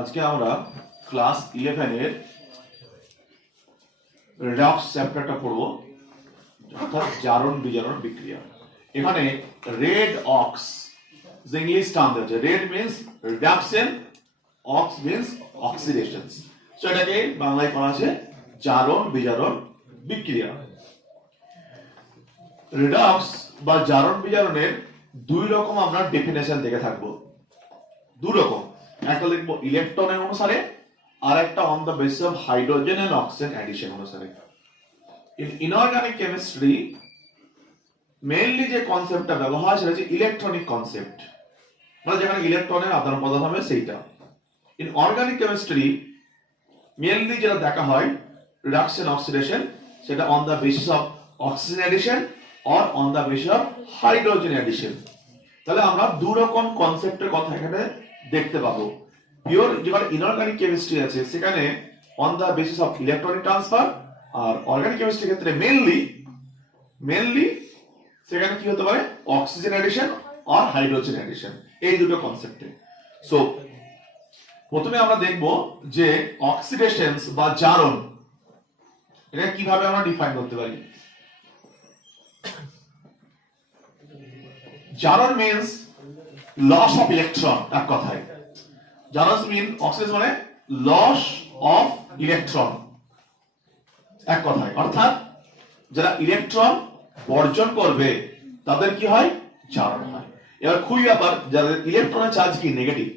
আজকে আমরা ক্লাস 11 এর রেডক্স চ্যাপ্টারটা পড়ব, অর্থাৎ জারণ বিজারণ বিক্রিয়া। এখানে রেড অক্স যে ইংলিশ টার্ম আছে, red means reduction, ox means oxidation. So এটাকে বাংলায় করা আছে জারণ বিজারণ বিক্রিয়া। রেডক্স বা জারণ বিজারণের দুই রকম আমরা ডেফিনেশন দেখে থাকবো। দুই রকম, একটা লিখবো ইলেকট্রনের অনুসারে আর একটা on the basis of hydrogen and oxygen addition অনুসারে। ইন ইনঅর্গানিক কেমিস্ট্রি মেইনলি যে কনসেপ্টটা ব্যবহার সেটা হচ্ছে ইলেকট্রনিক কনসেপ্ট, মানে যেখানে ইলেকট্রনের আদান প্রদান হবে সেইটা। ইন অর্গানিক কেমিস্ট্রি মেইনলি যেটা দেখা হয় রিডাকশন অক্সিডেশন, সেটা on the basis of oxygen addition or on the basis of hydrogen addition. তাহলে আমরা দু রকম কনসেপ্টের কথা এখানে দেখতে পাবো। পিওর যেখানে ইনঅর্গানিক কেমিস্ট্রি আছে সেখানে on the basis of electronic transfer, আর অর্গানিক কেমিস্ট্রির ক্ষেত্রে মেইনলি সেখানে কি হতে পারে অক্সিজেন অ্যাডিশন আর হাইড্রোজেন অ্যাডিশন, এই দুটো কনসেপ্টে। সো প্রথমে আমরা দেখব যে অক্সিডেশন বা জারণ এটা কিভাবে আমরা ডিফাইন করতে পারি। জারণ মিন্স লস অফ ইলেকট্রন, এক কথায় জারণ মিন অক্সিডেশন মানে লস অফ ইলেকট্রন, এক কথায়। অর্থাৎ যারা ইলেকট্রন বর্জন করবে তাদের কি হয়, জারণ হয়। এবার খুবই ব্যাপার, যাদের ইলেকট্রনের চার্জ কি নেগেটিভ,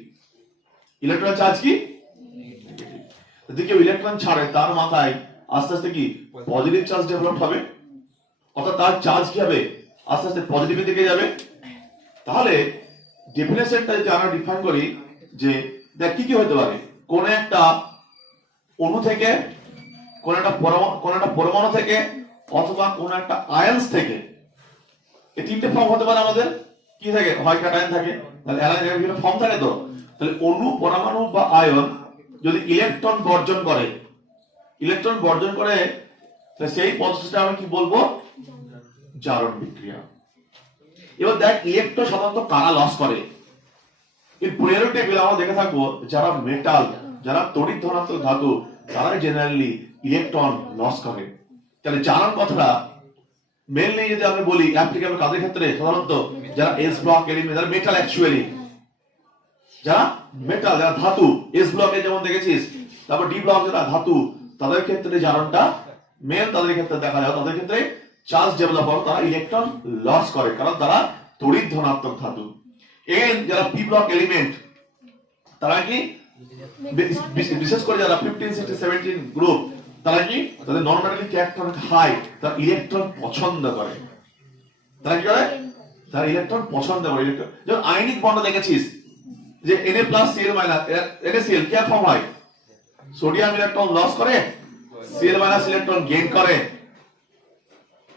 ইলেকট্রনের চার্জ কি নেগেটিভ, যদি কেউ ইলেকট্রন ছাড়ে তার মাথায় আস্তে আস্তে কি পজিটিভ চার্জ ডেভেলপ হবে, অর্থাৎ তার চার্জ কি হবে আস্তে আস্তে পজিটিভের দিকে যাবে। তাহলে ডেফিনেশনটা যদি আমরা ডিফাইন করি যে দেখ কি কি হতে পারে, কোন একটা অণু থেকে, কোন একটা পরমাণু থেকে, অথবা কোন একটা আয়ন্স থেকে, এই তিনটে ফর্ম হতে পারে আমাদের। কি থাকে, হয় ক্যাটায়ন থাকে, তাহলে অ্যানায়নের বিভিন্ন ফর্ম থাকে। তো তাহলে অণু, পরমাণু বা আয়ন যদি ইলেকট্রন বর্জন করে তাহলে সেই প্রসেসটা আমরা কি বলবো, জারণ বিক্রিয়া। এবার দেখ ইলেকট্রন সাধারণত কারা লস করে, এর পুরো টেবিল আমরা দেখে থাকবো যারা মেটাল, যারা তড়িৎ ধনাত্মক ধাতু, তারা জেনারেলি ইলেকট্রন লস করে। তাহলে জারণ কথাটা মেইনলি যদি আমি বলি অ্যাপ্লিকেবল কাদের ক্ষেত্রে, সাধারণত যারা এস ব্লক এলিমেন্ট, যারা মেটাল অ্যাকচুয়ালি, যারা মেটাল, যারা ধাতু, এস ব্লকে যেমন দেখেছিস, তারপর ডি ব্লক যারা ধাতু, তাদের ক্ষেত্রে জারণটা মেন, তাদের ক্ষেত্রে দেখা যায় তাদের ক্ষেত্রে চার্জ ডেভেলপ হয়, তারা ইলেকট্রন লস করে, কারণ তারা তড়িৎ ধনাত্মক ধাতু। এন যারা পি ব্লক এলিমেন্ট, তারা কি বিশেষ করে যারা 15, 16, 17 গ্রুপ, তারা কি তাদের নন মেটালিক ক্যারেক্টার হাই, তারা ইলেকট্রন পছন্দ করে। তারা কি করে, তারা ইলেকট্রন পছন্দ করে। ইলেকট্রন যেমন আয়নিক বন্ড দেখেছিস যে Na+Cl- NaCl কি ফর্ম হয়, সোডিয়াম ইলেকট্রন লস করে, Cl- ইলেকট্রন গেইন করে।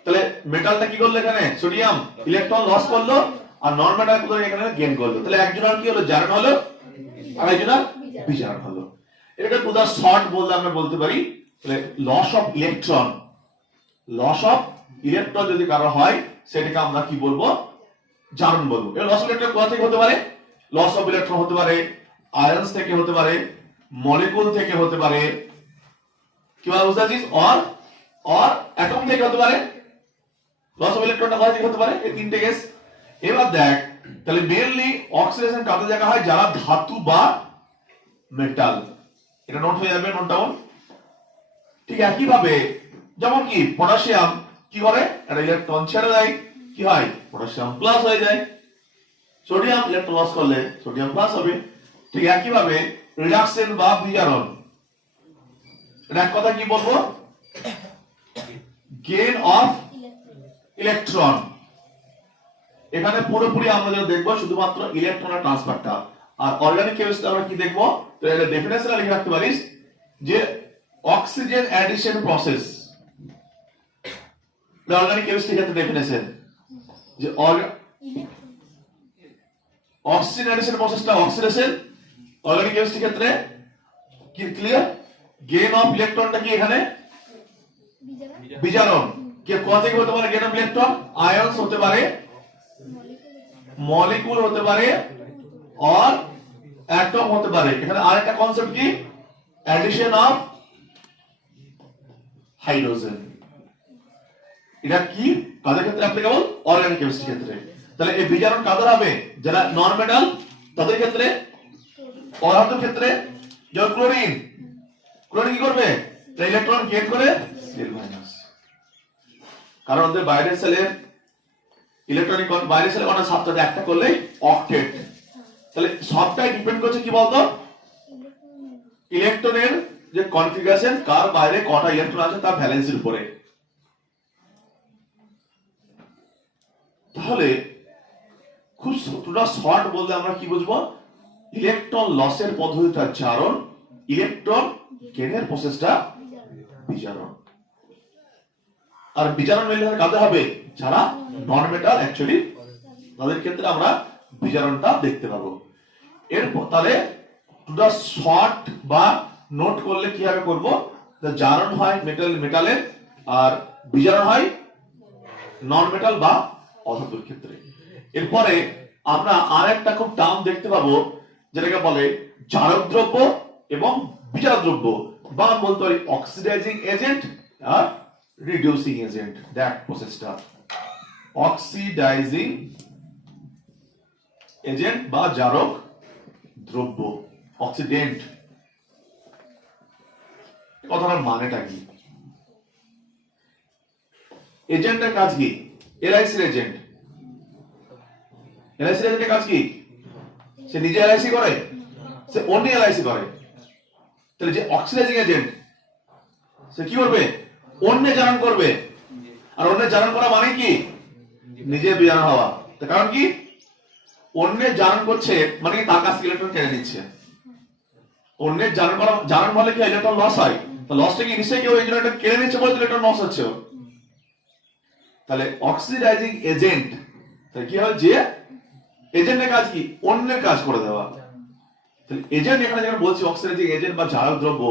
তাহলে মেটালটা কি করলো, এখানে সোডিয়াম ইলেকট্রন লস করলো, আর নন মেটাল গুলো এখানে গেইন করলো। তাহলে একজনের কি হলো, জারণ হলো, আর একজনের বিজারণ হলো। এটা টু দা শর্ট বললে আমরা বলতে পারি তাহলে লস অফ ইলেকট্রন যদি কারো হয় সেটাকে আমরা কি বলবো, জারণ বলবো। এবার লস অফ ইলেকট্রন কোথা থেকে হতে পারে, লস অফ ইলেকট্রন হতে পারে আয়ন্স থেকে, হতে পারে মলিকুল থেকে, হতে পারে কি বলা বুঝতে পারছিস, অর অ্যাটম থেকে হতে পারে। লস অফ ইলেকট্রনটা কোথা থেকে হতে পারে, এই তিনটে কেস। এবার দেখ তাহলে মেইনলি অক্সিডেশন কাদের জায়গা হয়, যারা ধাতু বা মেটাল। এটা নোট হয়ে যাবে, নোট ডাউন। ঠিক একই ভাবে যেমন কি পটাশিয়াম কি করে, একটা ইলেকট্রন ছেড়ে দেয়, কি হয় পটাশিয়াম প্লাস হয়ে যায়। সোডিয়াম ইলেকট্রন লস করলে সোডিয়াম প্লাস হবে। ঠিক একই ভাবে রিডাকশন বা বিজারণ, এটা এক কথা কি বলবো, গেইন অফ ইলেকট্রন। এখানে পুরোপুরি আমরা যেটা দেখবো শুধুমাত্র ইলেকট্রনের ট্রান্সফারটা। আর অর্গানিক কেমিস্ট্রি আমরা কি দেখবো, তো এটা ডেফিনেশন লিখে রাখতে পারিস যে oxygen addition process. Organic chemistry ক্ষেত্রে ডেফিনেশন যে অক্সিজেন অ্যাডিশন প্রসেসটা অক্সিডেশন, অর্গানিক কেমিস্ট্রি ক্ষেত্রে কি ক্লিয়ার, গেইন অফ ইলেকট্রনটা কি এখানে বিজারণ। কে কোথা থেকে হতে পারে গেইন অফ ইলেকট্রন, আয়নস হতে পারে, মলিকুল হতে পারে, আর অ্যাটম হতে পারে। এখানে আরেকটা কনসেপ্ট কি, অ্যাডিশন অফ হাইড্রোজেন। এটা কি কাদের ক্ষেত্রে অ্যাপ্লিকেবল, অর্গানিক কেমিস্ট্রি ক্ষেত্রে। তাহলে এই বিজারণ কাদের হবে, যারা নন মেটাল তাদের ক্ষেত্রে, অধাতুর ক্ষেত্রে যেমন ক্লোরিন, ক্লোরিন কি করবে, ইলেকট্রন গেট করে Cl মাইনাস, কারণ ওদের বাইরের সেলের ইলেকট্রনিক বাইরের সেলে কটা সাবস্ট্রেট একটা করলে অক্টেট। তাহলে সবটাই ডিপেন্ড করছে কি বলতো, ইলেকট্রনের যে কনফিগারেশন, কার বাইরে কটা ইলেকট্রন আছে তার ভ্যালেন্সির উপরে। তাহলে খুব ছোটটা শর্ট বলতে আমরা কি বুঝবো, ইলেকট্রন লসের পদ্ধতিটা জারণ, ইলেকট্রন গেইনের প্রসেসটা বিজারণ। আর বিজারণ মেলে কাদের হবে, যারা নন মেটাল অ্যাকচুয়ালি, তাদের ক্ষেত্রে আমরা বিজারণটা দেখতে পাবো। এরপর তাহলে টুটা শর্ট বা নোট করলে কিভাবে করব, জারণ হয় মেটাল মেটালের, আর বিজারণ হয় নন মেটাল বা অধাতুর ক্ষেত্রে। এরপরে আমরা আরেকটা খুব টার্ম দেখতে পাবো, যেটাকে বলে জারক দ্রব্য এবং বিজারক দ্রব্য, বা বলতে পারি অক্সিডাইজিং এজেন্ট আর রিডিউসিং এজেন্ট। দ্যাট প্রসেসটা অক্সিডাইজিং এজেন্ট বা জারক দ্রব্য, অক্সিডেন্ট, কথাটার মানেটা কি, এজেন্টের কাজ কি, এলআইসির এজেন্ট, এলআইসির এজেন্টের কাজ কি, সে নিজে এলআইসি করে, সে অন্য এলআইসি করে। তাহলে যে অক্সিডাইজিং এজেন্ট সে কি করবে, অন্য জারণ করবে, আর অন্য জারণ করা মানে কি, নিজে বিজারণ হওয়া। তার কারণ কি, অন্য জারণ করছে মানে তার কাছ থেকে ইলেকট্রন কেড়ে নিচ্ছে। অন্যের জারণ করা, জারণ বলে কি ইলেকট্রন লস হয়, তো লসটা কি নিশ্চয়ই কেউ ইলেকট্রন কেড়ে নিচ্ছে বলে ইলেকট্রন লস হচ্ছে। তাহলে অক্সিডাইজিং এজেন্ট তাহলে কি হয়, যে এজেন্টের কাজ কি, অন্যের কাজ করে দেওয়া। তাহলে এজেন্ট এখানে যখন বলছি অক্সিডাইজিং এজেন্ট বা জারক দ্রব্য,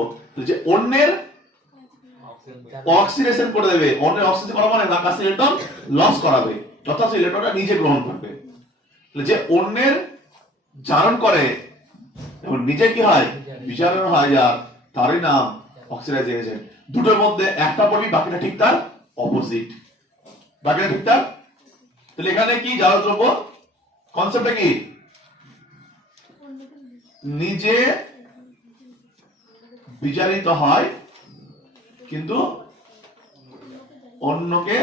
যে অন্যের অক্সিডেশন করে দেবে, অন্যের অক্সিডেশন করা মানে তার কাছ থেকে ইলেকট্রন লস করাবে, অর্থাৎ ইলেকট্রনটা নিজে গ্রহণ করবে। যে অন্যের জারণ করে এবং নিজে কি হয়, বিজারণ হয়, যার তারই নাম অক্সিডাইজিং এজেন্ট। দুটোর মধ্যে একটা পড়বি, বাকিটা ঠিক তার অপোজিট, বাকিটা ঠিক তার। তাহলে এখানে কি জারক দ্রব্য কনসেপ্টটা কি, নিজে বিজারিত হয় কিন্তু অন্যকে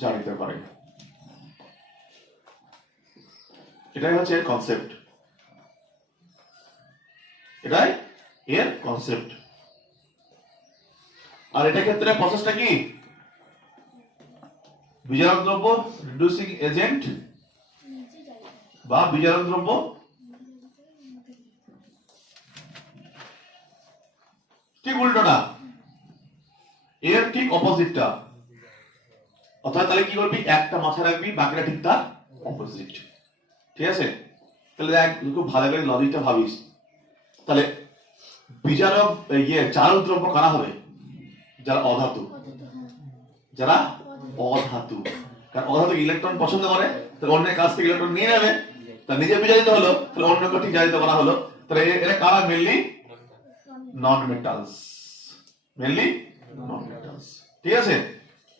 জারিত করে, এটাই হচ্ছে এর কনসেপ্ট, এটাই এর কনসেপ্ট। আর এটা ক্ষেত্রে প্রসেসটা কি, বিজারক দ্রব্য রিডিউসিং এজেন্ট বা বিজারক দ্রব্য ঠিক উল্টোটা, এর ঠিক অপোজিটটা। অর্থাৎ তাহলে কি করবি, একটা মাথায় রাখবি, বাকিটা ঠিক তার অপোজিট। ঠিক আছে, তাহলে দেখ খুব ভালো করে লজিকটা ভাবিস। তাহলে বিজারক জারক দ্রব্য কারা হবে, যারা অধাতু, যারা অধাতু। কারণ অধাতু ইলেকট্রন পছন্দ করে, তাহলে অন্যের কাছ থেকে ইলেকট্রন নিয়ে নেবে, তাহলে নিজে বিজারিত হলো, তাহলে অন্যকে ঠিক জারিত করা হলো। তাহলে এরা কারা, মেনলি নন মেটালস, মেনলি নন মেটালস। ঠিক আছে,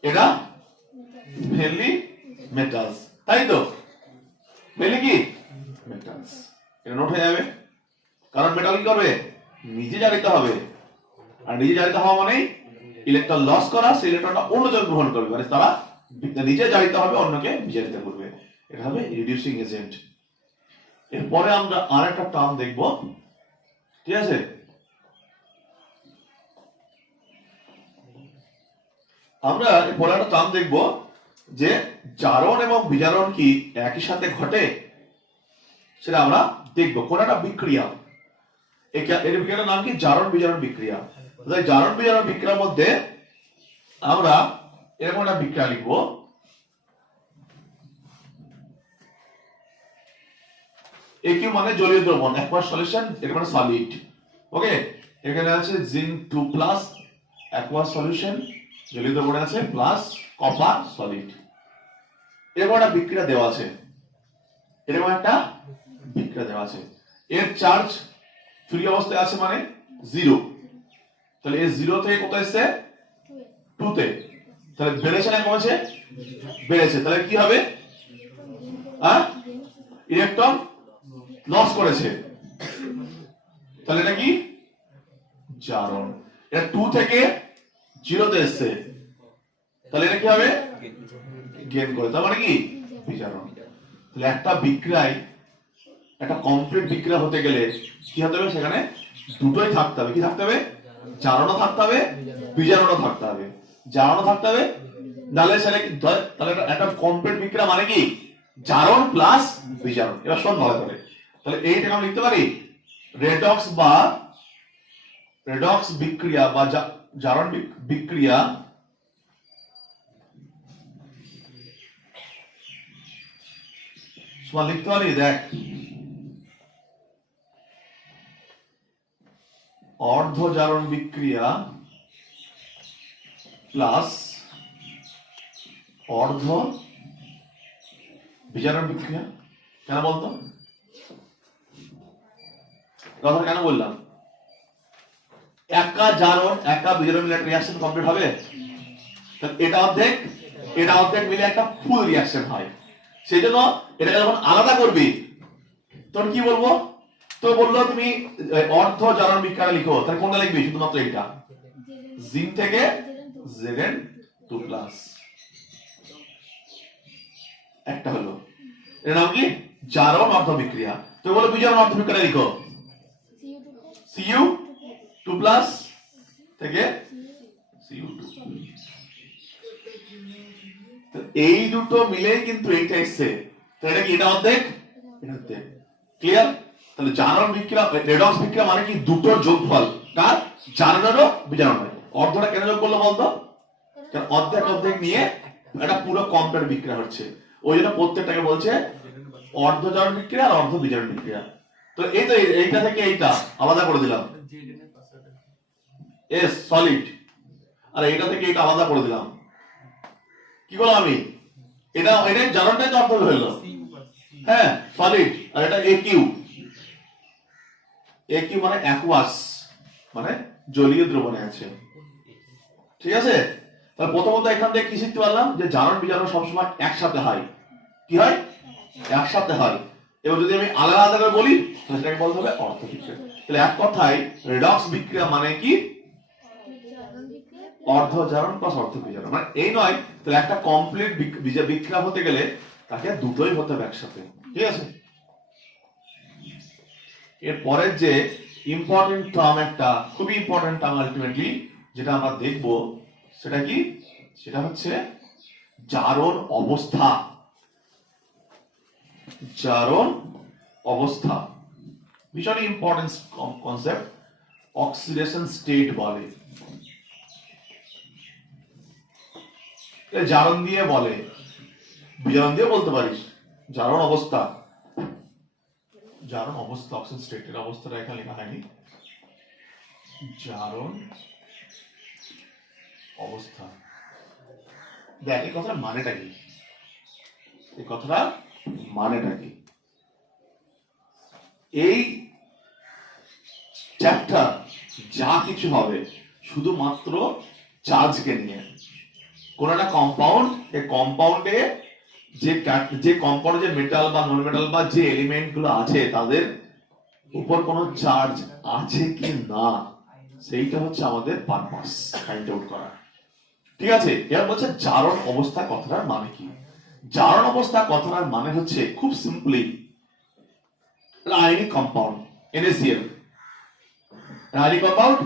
এটা মেনলি মেটালস, তাই তো, মেনলি কি মেটালস। এটা নোট হয়ে যাবে, কারণ মেটাল কি করবে, নিজে জারিত হবে, আর নিজে জারিত হওয়া মানে ইলেকট্রন লস করা, সেই ইলেকট্রনটা অন্যজন গ্রহণ করবে, মানে তারা নিজে জারিত হবে, অন্যকে বিজারিত করবে। এটা হবে রিডিউসিং এজেন্ট। এরপরে আমরা আরেকটা টার্ম দেখব, ঠিক আছে, আমরা পরে একটা টার্ম দেখব যে জারণ এবং বিজারণ কি একই সাথে ঘটে, সেটা আমরা দেখব। কোন একটা বিক্রিয়া, এর বিক্রিয়ার নাম কি, জারণ বিজারণ বিক্রিয়া। জারণ বিজারণ বিক্রিয়ার মধ্যে আমরা এরকম একটা বিক্রিয়া লিখব, একিউ মানে জলীয় দ্রবণ, অ্যাকুয়াস সলিউশন, এর মানে সলিড। ওকে, এখানে আছে জিঙ্ক 2+ অ্যাকুয়াস সলিউশন, জলীয় দ্রবণে আছে, প্লাস কপার সলিড। এরকম একটা বিক্রিয়া দেওয়া আছে, এরকম একটা বিক্রিয়া দেওয়া আছে। এর চার্জ ফ্রি অবস্থায় আছে মানে 0, তাহলে এর 0 থেকে কোথায় এসেছে 2 তে, তাহলে বেড়েছে না কমেছে, বেড়েছে, তাহলে কি হবে ইলেকট্রন লস করেছে, তাহলে এটা কি জারণ। এটা 2 থেকে 0 তে এসেছে, তাহলে এটা কি হবে গেইন করে, তার মানে কি বিজারণ। তাহলে একটা বিক্রিয়ায়, একটা কমপ্লিট বিক্রিয়া হতে গেলে কি হতে হবে, সেখানে দুটোই থাকতে হবে। কি থাকতে হবে, জারণও থাকতে হবে, বিজারণও থাকতে হবে। জারণও থাকতে হবে, নাহলে সেটা কি, তাহলে একটা কমপ্লিট বিক্রিয়া মানে কি জারণ প্লাস বিজারণ। এবার শোন ভালো করে, তাহলে এইটাকে আমরা লিখতে পারি রেডক্স বিক্রিয়া বা জারণ বিক্রিয়া সমান লিখতে পারি, দেখ অর্ধ জারণ বিক্রিয়া প্লাস অর্ধ বিজারণ বিক্রিয়া। কেন বলতো, কথা কেন বললাম, একা জারণ একা বিজারণ মিলে একটা রিঅ্যাকশন কমপ্লিট হবে, এটা অর্ধেক মিলে একটা ফুল রিঅ্যাকশন হয়। সেই জন্য এটাকে যখন আলাদা করবি তখন কি বলবো, তো বললো তুমি অর্ধ জারণ বিক্রিয়া লিখো, তাহলে কোনটা লিখবি, শুধুমাত্র এটা জিঙ্ক থেকে Zn2+, একটা হলো, এর নাম কি জারণ অর্ধ বিক্রিয়া। তো বলো বিজারণ অর্ধ বিক্রিয়া লিখো, Cu2+ থেকে Cu2, এই দুটো মিলে কিন্তু এইটা এসছে, তো এটা কি এটা অর্ধেক, এটা অর্ধেক, ক্লিয়ার। তাহলে জারণ বিক্রিয়া রেডক্স বিক্রিয়া মানে কি দুটোর যোগফল, কার জারণেরও বিজারণের। অর্ধটা কেন যোগ করলো বলতো, কারণ অর্ধেক নিয়ে একটা পুরো কমপ্লিট বিক্রিয়া হচ্ছে, ওই জন্য প্রত্যেকটাকে বলছে অর্ধ জারণ বিক্রিয়া আর অর্ধ বিজারণ বিক্রিয়া। তো এই তো এইটা থেকে এইটা আলাদা করে দিলাম, এস সলিড, আর এইটা থেকে এইটা আলাদা করে দিলাম, কি করলাম আমি, এটা জারণটাই তো অর্ধ হলো, হ্যাঁ সলিড, আর এটা AQ মানে অ্যাকুয়াস, মানে জলীয় দ্রবণে আছে, ঠিক আছে। তাহলে প্রথমত এখান থেকে কি শিখতে পারলাম, যে জারণ বিজারণ সবসময় একসাথে হয়, কি হয় একসাথে হয়, এবং যদি আমি আলাদা আলাদা করে বলি তাহলে সেটাকে বলতে হবে অর্ধ বিক্রিয়া। তাহলে এক কথায় রেডক্স বিক্রিয়া মানে কি অর্ধ জারণ প্লাস অর্ধ বিজারণ, মানে এই নয়, তাহলে একটা কমপ্লিট বিক্রিয়া হতে গেলে তাকে দুটোই হতে হবে একসাথে, ঠিক আছে। এর পরের যে ইম্পর্টেন্ট টার্ম, একটা খুবই ইম্পর্টেন্ট টার্ম আলটিমেটলি যেটা আমরা দেখব, সেটা কি, সেটা হচ্ছে জারণ অবস্থা। জারণ অবস্থা ভীষণ ইম্পর্টেন্ট কনসেপ্ট, অক্সিডেশন স্টেট বলে, জারণ দিয়ে বলে, বিজারণ দিয়ে বলতে পারিস। জারণ অবস্থা, অক্সিজেন স্টেটের অবস্থাটা এখানে লেখা হয়নি, জারণ অবস্থা। দেখ এই কথাটার মানেটা কি, এই চ্যাপ্টার যা কিছু হবে শুধুমাত্র চার্জকে নিয়ে। কোন একটা কম্পাউন্ড, এই কম্পাউন্ডে যে কম্পাউন্ডে যে মেটাল বা নন মেটাল বা যে এলিমেন্ট গুলো আছে তাদের উপর কোন চার্জ আছে কি না, সেইটা হচ্ছে আমাদের পারপাস ফাইন্ড আউট করা, ঠিক আছে। এবার বলছে জারণ অবস্থা কথাটার মানে কি। জারণ অবস্থা কথাটার মানে হচ্ছে খুব সিম্পলি রাসায়নিক কম্পাউন্ড NaCl, রাসায়নিক কম্পাউন্ড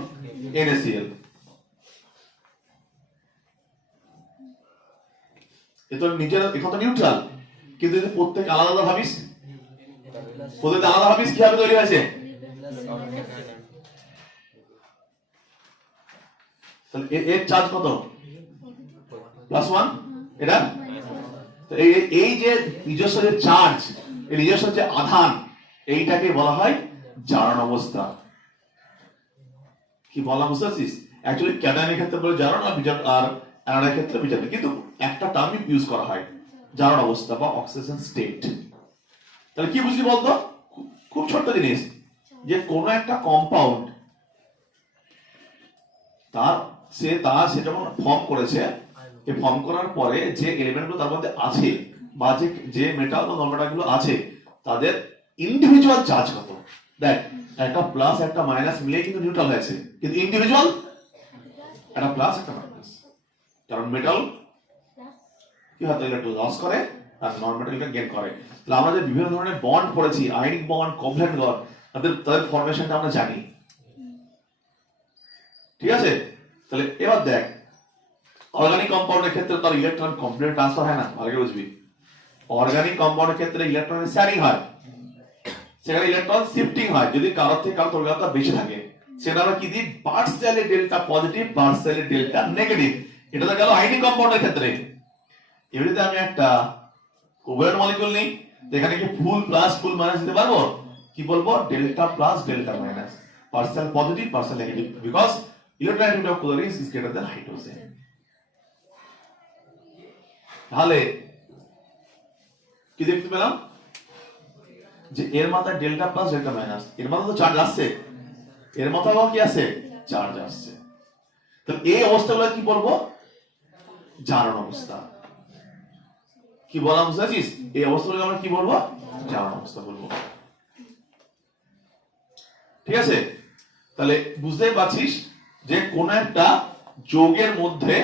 NaCl, এ তো নিজের এখন তো নিউট্রাল, কিন্তু যদি প্রত্যেক আলাদা আলাদা ভাবিস, কিভাবে তৈরি হয়েছে, তাহলে এর চার্জ কত, +1, এটা এই যে নিজস্ব যে চার্জ, এই নিজস্ব যে আধান, এইটাকে বলা হয় জারণ অবস্থা। কি বলা বুঝতে পারছিস, অ্যাকচুয়ালি ক্যাটায়নের ক্ষেত্রে বলে জারণ, আর অ্যানোডের ক্ষেত্রে বিজারণ, কিন্তু একটা টার্মই ইউজ করা হয়, জারণ অবস্থা বা অক্সিডেশন স্টেট। তাহলে কি বুঝলি বলতো, খুব ছোট্ট জিনিস, যে কোনো একটা কম্পাউন্ড সে যখন ফর্ম করেছে, এই ফর্ম করার পরে যে এলিমেন্টগুলো তার মধ্যে আছে বা যে মেটাল বা নন মেটাল গুলো আছে তাদের ইন্ডিভিজুয়াল চার্জ কত। দেখ, একটা প্লাস একটা মাইনাস মিলে কিন্তু নিউট্রাল হয়েছে, কিন্তু ইন্ডিভিজুয়াল একটা প্লাস একটা মাইনাস। কারণ মেটাল কি হয়, ইলেকট্রন লস করে আর নন মেটাল গেইন করে। তাহলে আমরা যে বিভিন্ন ধরনের বন্ড পড়েছি, আয়নিক বন্ড, কোভ্যালেন্ট বন্ড, তাদের ফরমেশনটা আমরা জানি। ঠিক আছে? তাহলে এবার দেখ, অর্গানিক কম্পাউন্ডের ক্ষেত্রে তার ইলেকট্রন কমপ্লিট ট্রান্সফার হয় না, ভালো করে বুঝবি। অর্গানিক কম্পাউন্ডের ক্ষেত্রে ইলেকট্রনের শেয়ারিং হয়, সেখানে ইলেকট্রন শিফটিং হয় যদি কারোর থেকে কারোর তরলতা বেশি থাকে। সেটা আমরা কি দিই, partially delta positive, partially delta negative. এটা তো গেল আয়নিক কম্পাউন্ডের ক্ষেত্রে। এবারে আমি একটা কোভ্যালেন্ট মলিকিউল নেই, এখানে কি ফুল প্লাস ফুল মাইনাস দিতে পারবো? কি বলবো, delta plus delta minus, partial positive partial negative, because electronegative of chlorine is greater than hydrogen। তাহলে কি দেখতে পেলাম, যে এর মাথায় ডেল্টা প্লাস ডেল্টা মাইনাস, এর মাথায় তো চার্জ আসছে, এর মাথায়ও কি আছে, চার্জ আসছে। তো এই অবস্থাগুলো কি বলবো, জারণ অবস্থা। কি বলা বুঝেছিস? এই অবস্থাগুলো আমরা কি বলবো, জারণ অবস্থা বলবো। ঠিক আছে? তাহলে বুঝতেই পারছিস যে কোন একটা যৌগের মধ্যে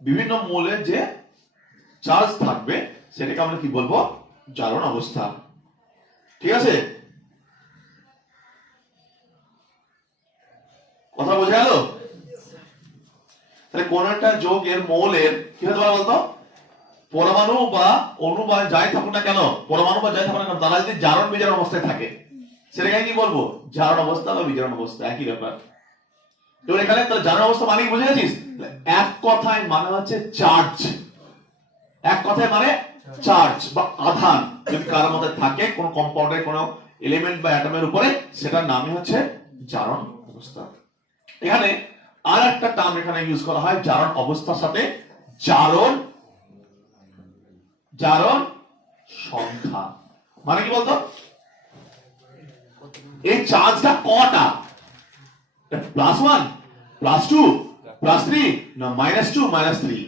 বিভিন্ন মৌলের যে চার্জ থাকবে সেটাকে আমরা কি বলবো, জারণ অবস্থা। ঠিক আছে? কথা বোঝা গেল? তাহলে কোন একটা যৌগের মৌলের কি হতে পারে বলতো, পরমাণু বা অণু বা যাই থাকুক না কেন, পরমাণু বা যাই থাকুক না কেন, তারা যদি জারণ বিজারণ অবস্থায় থাকে সেটাকে কি বলবো, জারণ অবস্থা বা বিজারণ অবস্থা, একই ব্যাপার। তো এখানে তাহলে জারণ অবস্থা মানে কি বুঝে গেছিস? এক কথায় মানে হচ্ছে চার্জ, এক কথায় মানে চার্জ বা আধান যদি কারোর মধ্যে থাকে কোন কম্পাউন্ডের কোন এলিমেন্ট বা অ্যাটমের উপরে, সেটার নামই হচ্ছে জারণ অবস্থা। এখানে আর একটা টার্ম এখানে ইউজ করা হয় জারণ অবস্থার সাথে, জারণ সংখ্যা। মানে কি বলতো, এই চার্জটা কটা, +1 +2 +3 না -2 -3,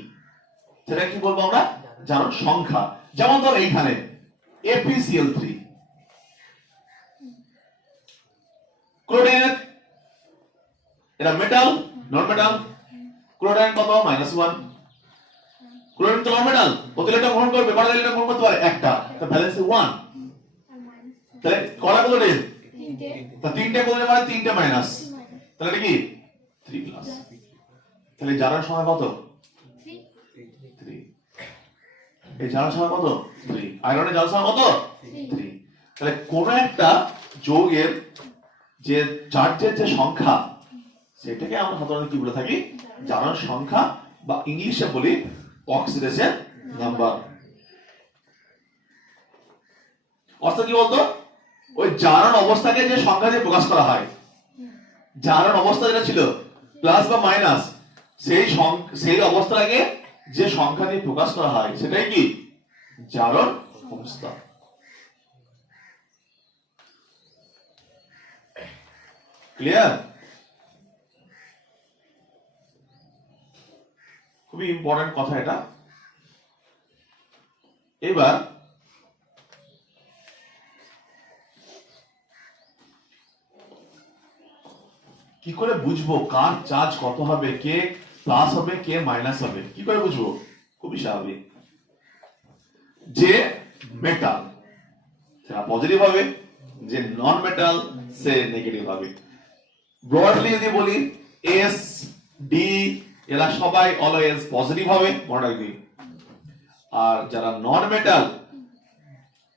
সেটা কি বলবো আমরা, জারণ সংখ্যা। যেমন ধর এইখানে FeCl3, ক্লোরিন, এটা মেটাল নন মেটাল, ক্লোরিন কত, -1, ক্লোরিন তো নন মেটাল, কত ইলেকট্রন গ্রহণ করবে, কত ইলেকট্রন গ্রহণ করতে পারে, একটা, তো ভ্যালেন্সি 1। তাহলে কটা ক্লোরিন, তা তিনটে ক্লোরিন মানে তিনটে মাইনাস, তাহলে এটা কি 3+। তাহলে জারণ সংখ্যা কত, 3। এই জারণ সংখ্যা কত, 3। আয়রনের জারণ সংখ্যা কত, 3। তাহলে কোন একটা যৌগের যে চার্জের যে সংখ্যা, সেটাকে আমরা সাধারণত কি বলে থাকি, জারণ সংখ্যা, বা ইংলিশে বলি অক্সিডেশন নাম্বার। অর্থাৎ কি বলতো, ওই জারণ অবস্থাকে যে সংখ্যা দিয়ে প্রকাশ করা হয়, জারণ অবস্থা যেটা ছিল প্লাস বা মাইনাস, সেই অবস্থাটাকে যে সংখ্যা দিয়ে প্রকাশ করা হয় সেটাই কি, জারণ অবস্থা। ক্লিয়ার? খুবই ইম্পর্টেন্ট কথা এটা। এবার কি করে বুঝবো কার চার্জ কত হবে, কে প্লাস হবে কে মাইনাস হবে, কি করে বুঝবো? খুবই স্বাভাবিক, যে মেটাল সেটা পজিটিভ হবে, যে নন মেটাল সে নেগেটিভ হবে। ব্রডলি যদি বলি এস ডি এরা সবাই অলওয়েজ পজিটিভ হবে, মনে রাখবি। আর যারা নন মেটাল,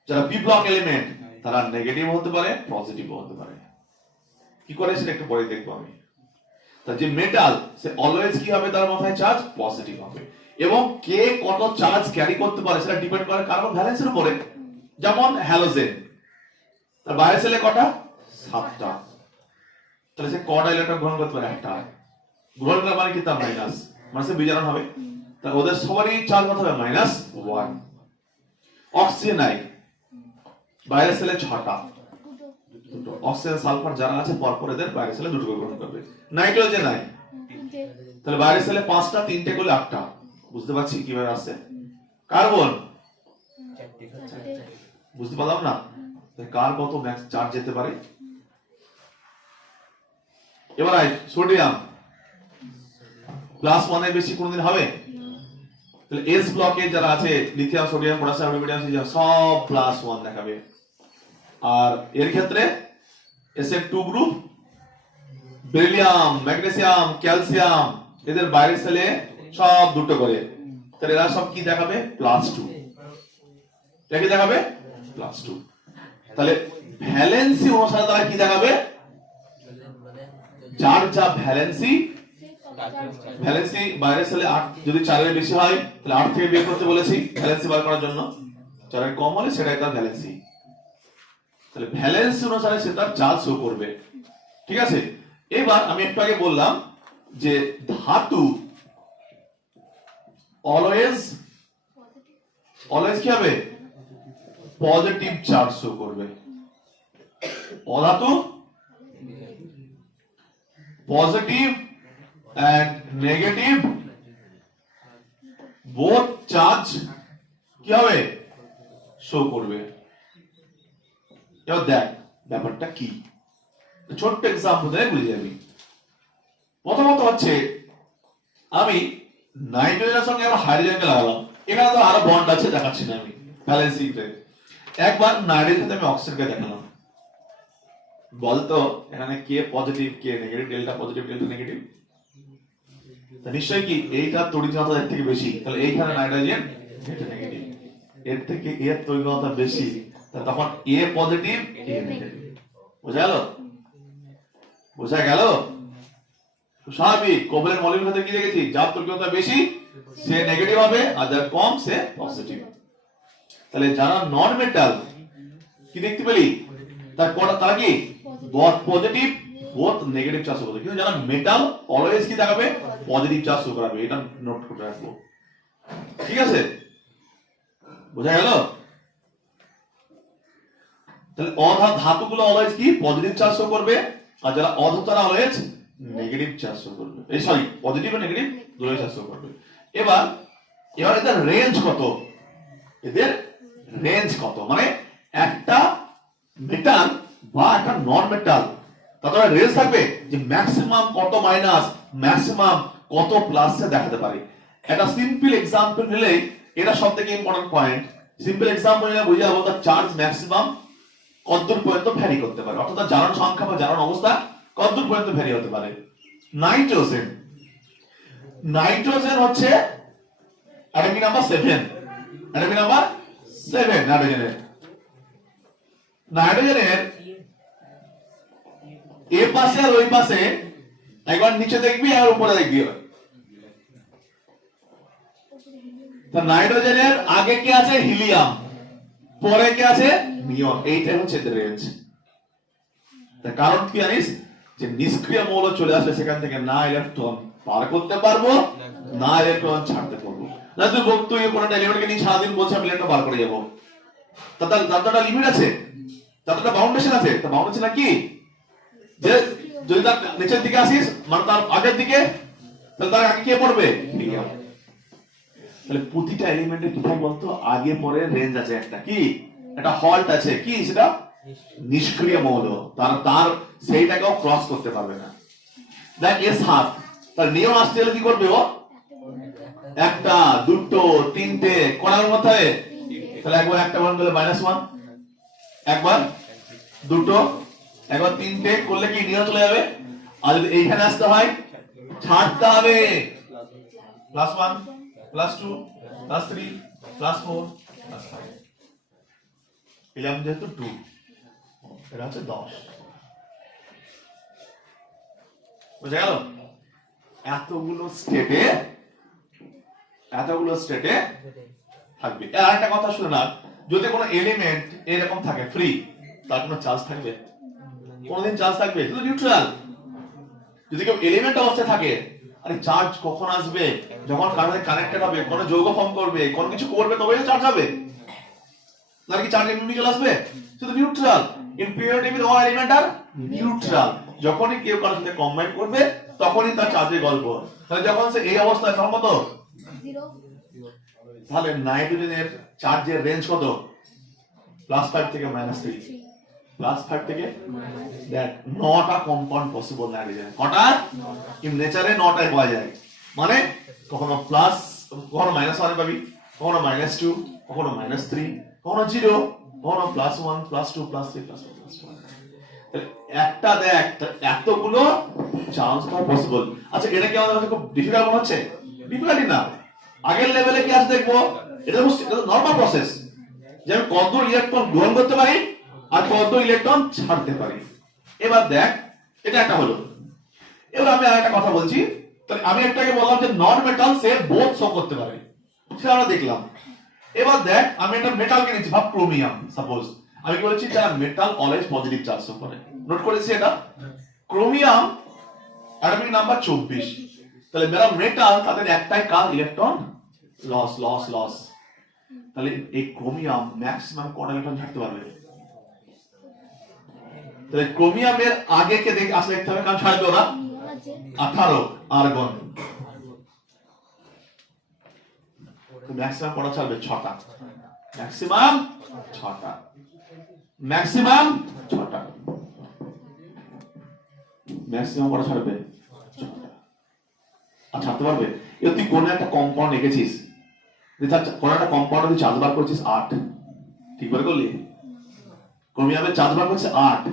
যারা পি ব্লক এলিমেন্ট, তারা নেগেটিভ হতে পারে, পজিটিভ হতে পারে। কি করে সেটা একটু পরে দেখবো আমি। তার যে মেটাল সে অলওয়েজ কি হবে, তার মাথায় চার্জ পজিটিভ হবে, এবং কে কত চার্জ ক্যারি করতে পারে সেটা ডিপেন্ড করে কার্বন ভ্যালেন্সের উপরে। যেমন হ্যালোজেন, তার বাইরের সেলে কটা, 7টা, তাহলে সে কটা ইলেকট্রন গ্রহণ করতে পারে, একটা। গ্রহণ করা মানে কি, তার মাইনাস, মানে সে বিজারণ হবে, তাহলে ওদের সবারই চার্জ কত হবে, -1। অক্সিজেন নাই, বাইরের সেলে 6টা, দুটো। অক্সিজেন সালফার যারা আছে পরপর এদের বাইরের সেলে দুটো গ্রহণ করবে। নাইট্রোজেন নাই, তাহলে বাইরের সেলে 5টা, 3টে করলে 8টা। বুঝতে পারছি কিভাবে আসছে? কার্বন বুঝতে পারলাম না, কার কত ম্যাক্স চার্জ যেতে পারে। এবার সোডিয়াম +1 এর বেশি কোনদিন হবে? তাহলে এস ব্লকে যারা আছে lithium, sodium, potassium, aluminium, silicon সব +1 দেখাবে। আর এর ক্ষেত্রে SF2 group, beryllium, magnesium, calcium এদের বাইরের সেলে সব দুটো করে, তাহলে এরা সব কি দেখাবে? +2। এটা কি দেখাবে? +2। তাহলে ভ্যালেন্সি অনুসারে তারা কি দেখাবে? যার যা ভ্যালেন্সি বাইরের সেলে 8 যদি 4 এর বেশি হয় তাহলে 8 থেকে বের করতে বলেছি ভ্যালেন্সি বার করার জন্য। 4 এর কম হলে সেটাই তার ভ্যালেন্সি। তাহলে ভ্যালেন্সি অনুসারে সেটা চার্জ শো করবে। ঠিক আছে, এবার আমি একটু আগে বললাম যে ধাতু অলওয়েজ কি হবে? পজিটিভ চার্জ শো করবে। অধাতু positive and negative both charge কি হবে? শো করবে। এবার দেখ ব্যাপারটা কি, ছোট্ট এক্সাম্পল দিয়ে বুঝে যাবি। প্রথমত হচ্ছে আমি নাইট্রোজেনের সঙ্গে আবার হাইড্রোজেনকে লাগালাম, এখানে তো আরো বন্ড আছে দেখাচ্ছি না আমি ভ্যালেন্সিতে। একবার নাইট্রোজেনের সাথে আমি অক্সিজেনকে দেখালাম, বলতো এখানে কে পজিটিভ কে negative, delta positive delta negative. নিশ্চয়ই কি এইটা তড়িৎঘনতা এর থেকে বেশি, তাহলে এইখানে নাইট্রোজেন এটা নেগেটিভ, এর থেকে এর তড়িৎঘনতা বেশি, তাহলে তখন এ পজিটিভ এ নেগেটিভ। বোঝা গেল? স্বাভাবিক কোবলের মলিকুলের ক্ষেত্রে কি দেখেছি? যার তড়িৎঘনতা বেশি সে নেগেটিভ হবে, আর যার কম সে পজিটিভ। তাহলে যারা নন মেটাল কি দেখতে পেলি? তারা কি both positive both negative charge হবে, কিন্তু যারা মেটাল অলওয়েজ কি দেখাবে? পজিটিভ চার্জ শো করাবে। এটা নোট করে রাখবো, ঠিক আছে? বোঝা গেল? তাহলে ধাতুগুলো অলওয়েজ কি পজিটিভ চার্জ শো করবে, আর যারা অধাতু তারা অলওয়েজ নেগেটিভ চার্জ শো করবে। এই সরি, পজিটিভ আর নেগেটিভ দুটোই চার্জ শো করবে। এবার এদের রেঞ্জ কত? এদের রেঞ্জ কত মানে একটা মেটাল বা একটা নন মেটাল তাদের রেঞ্জ থাকবে যে ম্যাক্সিমাম কত মাইনাস ম্যাক্সিমাম কত প্লাস এ দেখাতে পারে। একটা সিম্পল एग्जांपल নিলে এটা সবথেকে ইম্পর্টেন্ট পয়েন্ট। সিম্পল एग्जांपल নিলে বুঝে যাবো তার চার্জ ম্যাক্সিমাম কতদূর পর্যন্ত ভ্যারি করতে পারে, অর্থাৎ তার জারণ সংখ্যা বা জারণ অবস্থা কতদূর পর্যন্ত ভ্যারি হতে পারে। নাইট্রোজেন হচ্ছে অ্যাটমিক নাম্বার 7, অ্যাটমিক নাম্বার 7 নাইট্রোজেনের এ পাশে আর ওই পাশে একবার নিচে দেখবি আর উপরে দেখবি। তো নাইট্রোজেনের আগে কি আছে? হিলিয়াম, পরে কি আছে? নিয়ন। এইটাই হচ্ছে রেঞ্জ। তার কারণ কি জানিস? যে নিষ্ক্রিয় মৌল চলে আসলে সেখান থেকে না ইলেকট্রন পার করতে পারবো না ইলেকট্রন ছাড়তে পারবো না। তুই কোনো এলিমেন্টকে নিয়ে সারাদিন বলছে আমি ইলেকট্রন পার করে যাবো, তার একটা লিমিট আছে, তার একটা বাউন্ডেশন আছে। তার বাউন্ডেশন কি? যে যদি তার নিচের দিকে আসিস মানে তার আগের দিকে, তাহলে তার আগে কে পড়বে? হিলিয়াম। তাহলে প্রতিটা এলিমেন্টের কি থাকে বলতো? আগে পরে রেঞ্জ আছে, একটা কি একটা হল্ট আছে, কি সেটা? নিষ্ক্রিয় মৌল, তার সেইটাকেও ক্রস করতে পারবে না। দেখ S7 তার নিয়ম আসতে হলে কি করবে? ও একটা দুটো তিনটে করার মধ্যে, তাহলে একবার একটা মান করলে -1, একবার দুটো একবার তিনটে করলে কি নিয়ম চলে যাবে। আর যদি এইখানে আসতে হয় ছাড়তে হবে +1 +2 +3 +4 +5। এলাম যেহেতু 2, এটা হচ্ছে 10। বুঝা গেল? এতগুলো স্টেটে থাকবে। আর একটা কথা শুনে না, যদি কোনো এলিমেন্ট এরকম থাকে ফ্রি, তার কোনো চার্জ থাকবে? কোনদিন চার্জ থাকবে? শুধু নিউট্রাল। যদি কেউ এলিমেন্ট অবস্থায় থাকে, আরে চার্জ কখন আসবে? যখন কারেন্ট কানেক্টেড হবে, কোন যৌগ ফর্ম করবে, কোন কিছু করবে, তবেই চার্জ হবে। নাকি চার্জ এমনি চলে আসবে? শুধু neutral. In periodic table all element আর নিউট্রাল। যখনই কেউ কারোর সাথে কম্বাইন করবে তখনই তার চার্জের গল্প। তাহলে যখন সে এই অবস্থায় তখন কত? 0। তাহলে নাইট্রোজেনের চার্জের রেঞ্জ কত? +5 থেকে -3, +5 থেকে দেখ 9টা কম্পাউন্ড পসিবল নাইট্রোজেন। কটা? ইন নেচারে 9টাই পাওয়া যায়। মানে কখনো প্লাস, কখনো -1 পাবি, কখনো -2, কখনো -3, কখনো 0, কখনো +1, +2, +3, +4, +1। একটা দেখ এতগুলো চান্স পাওয়া পসিবল। আচ্ছা এটা কি আমাদের কাছে খুব ডিফিকাল্ট মনে হচ্ছে? ডিফিকাল্টই না। আগের লেভেলে কি আছে দেখবো। এটা তো নরমাল প্রসেস যে আমি কত ইলেকট্রন গ্রহণ করতে পারি আর কত ইলেকট্রন ছাড়তে পারি। এবার দেখ এটা একটা হলো। এবার আমি আরেকটা কথা বলছি। তাহলে আমি একটাকে বললাম যে নন মেটাল সে বোথ শো করতে পারে, সেটা আমরা দেখলাম। এবার দেখ আমি একটা মেটালকে নিচ্ছি, ভাব ক্রোমিয়াম। সাপোজ আমি কি বলেছি যারা metal always positive charge show করে, নোট করেছি এটা। Chromium atomic number 24। তাহলে যারা মেটাল তাদের একটাই কাজ ইলেকট্রন লস লস লস। তাহলে এই ক্রোমিয়াম ম্যাক্সিমাম কত ইলেকট্রন ছাড়তে পারবে? তাহলে ক্রোমিয়ামের আগে কে দেখে আসলে দেখতে হবে, কারণ ছাড়বে ওরা 18 আর্গন। ম্যাক্সিমাম কত ছাড়বে? 6টা। ম্যাক্সিমাম 6টা, ম্যাক্সিমাম 6টা, ম্যাক্সিমাম কত ছাড়বে? 6টা। আর ছাড়তে পারবে? এর তুই কোন একটা কম্পাউন্ড রেখেছিস, কোন একটা কম্পাউন্ড তুই চার্জ বার করেছিস 8, ঠিক বলে করলি? ক্রোমিয়ামের চার্জ বার করছে 8,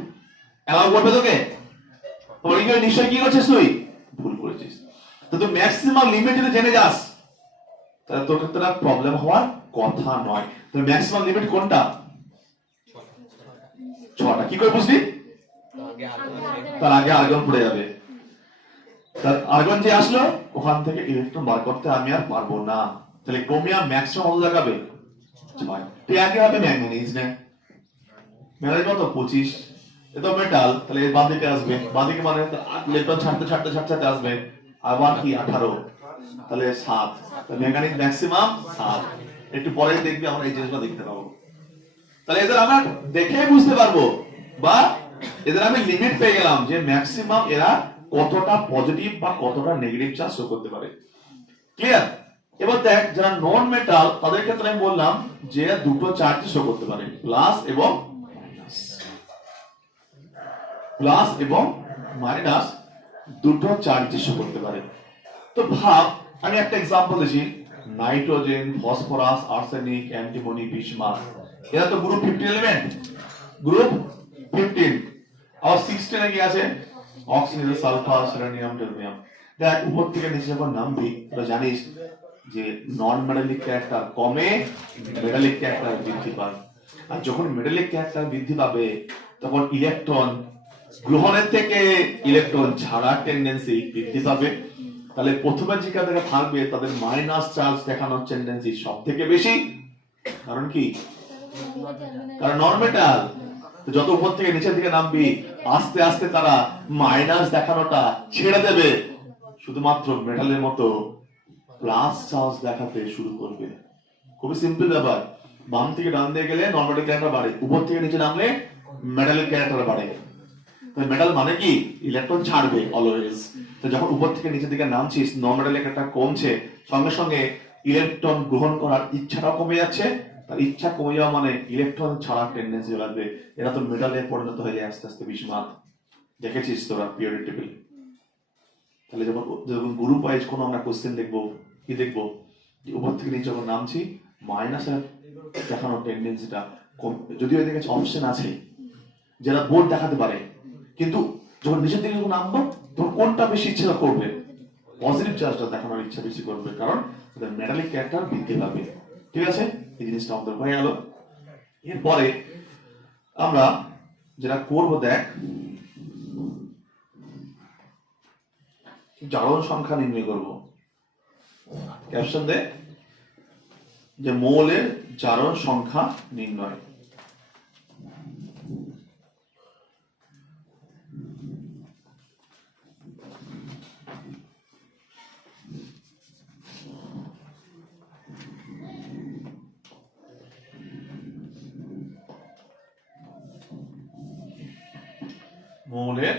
এলাও করবে তোকে? তোর নিশ্চয়ই কি করছিস তুই? ভুল করেছিস। তো তুই ম্যাক্সিমাম লিমিট যদি জেনে যাস তাহলে তোর ক্ষেত্রে প্রবলেম হওয়ার কথা নয়। তো ম্যাক্সিমাম লিমিট কোনটা? 6টা। কি করে বুঝলি? তার আগে আর্গন পড়ে যাবে। তার আর্গন যে আসলো ওখান থেকে ইলেকট্রন বার করতে আমি আর পারবো না। তাহলে ক্রোমিয়াম ম্যাক্সিমাম কত দেখাবে? 6। তুই আগে হবে ম্যাঙ্গানিজ নে। ম্যাঙ্গানিজ কত? 25। এটা মেটাল, তাহলে এর বাম দিকে আসবে। বাম দিকে মানে ইলেকট্রন ছাড়তে ছাড়তে ছাড়তে আসবে। আবার কি 18, তাহলে 7। তাহলে ম্যাঙ্গানিজ ম্যাক্সিমাম 7। একটু পরে দেখবি আমরা এই জিনিসটা দেখতে পাবো। তাহলে এদের আমরা দেখে বুঝতে পারবো, বা এদের আমি লিমিট পেয়ে গেলাম যে ম্যাক্সিমাম এরা কতটা পজিটিভ বা কতটা নেগেটিভ চার্জ শো করতে পারে। ক্লিয়ার? এবার দেখ যারা নন মেটাল তাদের ক্ষেত্রে আমি বললাম যে দুটো চার্জ শো করতে পারে, প্লাস এবং মাইনাস। প্লাস এবং মাইনাস দুটো চার্জ শো করতে পারে। তো ভাব আমি একটা এক্সাম্পল দিচ্ছি। Nitrogen, phosphorus, arsenic, antimony, bismuth, এরা তো গ্রুপ 15 এলিমেন্ট। গ্রুপ 15। আর 16 এ কি আছে? Oxygen, sulphur, selenium, tellurium. দেখ উপর থেকে নিচে যখন নামবি তোরা জানিস যে নন মেটালিক ক্যারেক্টার কমে, মেটালিক ক্যারেক্টার বৃদ্ধি পায়। আর যখন মেটালিক ক্যারেক্টার বৃদ্ধি পাবে তখন ইলেকট্রন গ্রহণের থেকে ইলেকট্রন ছাড়ার টেন্ডেন্সি বৃদ্ধি পাবে। তাহলে প্রথমে যেটা দেখা থাকবে তাদের মাইনাস চার্জ দেখানোর টেন্ডেন্সি সব থেকে বেশি। কারণ কি? কারণ নন মেটাল। যত উপর থেকে নিচের দিকে নামবি আস্তে আস্তে তারা মাইনাস দেখানোটা ছেড়ে দেবে, শুধুমাত্র মেটালের মতো প্লাস চার্জ দেখাতে শুরু করবে। খুবই সিম্পল ব্যাপার। বাম থেকে ডান দিকে গেলে নন মেটাল ক্যারেক্টার বাড়ে, উপর থেকে নিচে নামলে মেটালের ক্যারেক্টার বাড়ে। মেটাল মানে কি? ইলেকট্রন ছাড়বে অলওয়েজ। তো যখন উপর থেকে নিচের দিকে নামছিস নন মেটাল ক্যারেক্টার কমছে, সঙ্গে সঙ্গে ইলেকট্রন গ্রহণ করার ইচ্ছাটাও কমে যাচ্ছে। তার ইচ্ছা কমে যাওয়া মানে ইলেকট্রন ছাড়ার টেন্ডেন্সি লাগবে। এরা তো মেটালে পরিণত হয়ে যায় আস্তে আস্তে বিসমাথ। দেখেছিস তোরা পিরিয়ডিক টেবিল। তাহলে যখন গ্রুপ ওয়াইজ কোনো আমরা কোশ্চেন দেখবো, কি দেখবো? যে উপর থেকে নিচে যখন নামছি মাইনাসের দেখানোর টেন্ডেন্সিটা কম। যদিও এদের কাছে অপশন আছে যারা বোর্ড দেখাতে পারে, কিন্তু যখন নিচের দিকে যখন নামবো তখন কোনটা বেশি ইচ্ছা করবে? পজিটিভ চার্জটা দেখানোর ইচ্ছা বেশি করবে, কারণ তাদের মেটালিক ক্যারেক্টার বৃদ্ধি পাবে। ঠিক আছে? এই জিনিসটা আমাদের হয়ে গেল। এরপরে আমরা যেটা করবো, দেখ জারণ সংখ্যা নির্ণয় করব। ক্যাপশন দে যে মৌলের জারণ সংখ্যা নির্ণয়। মৌলের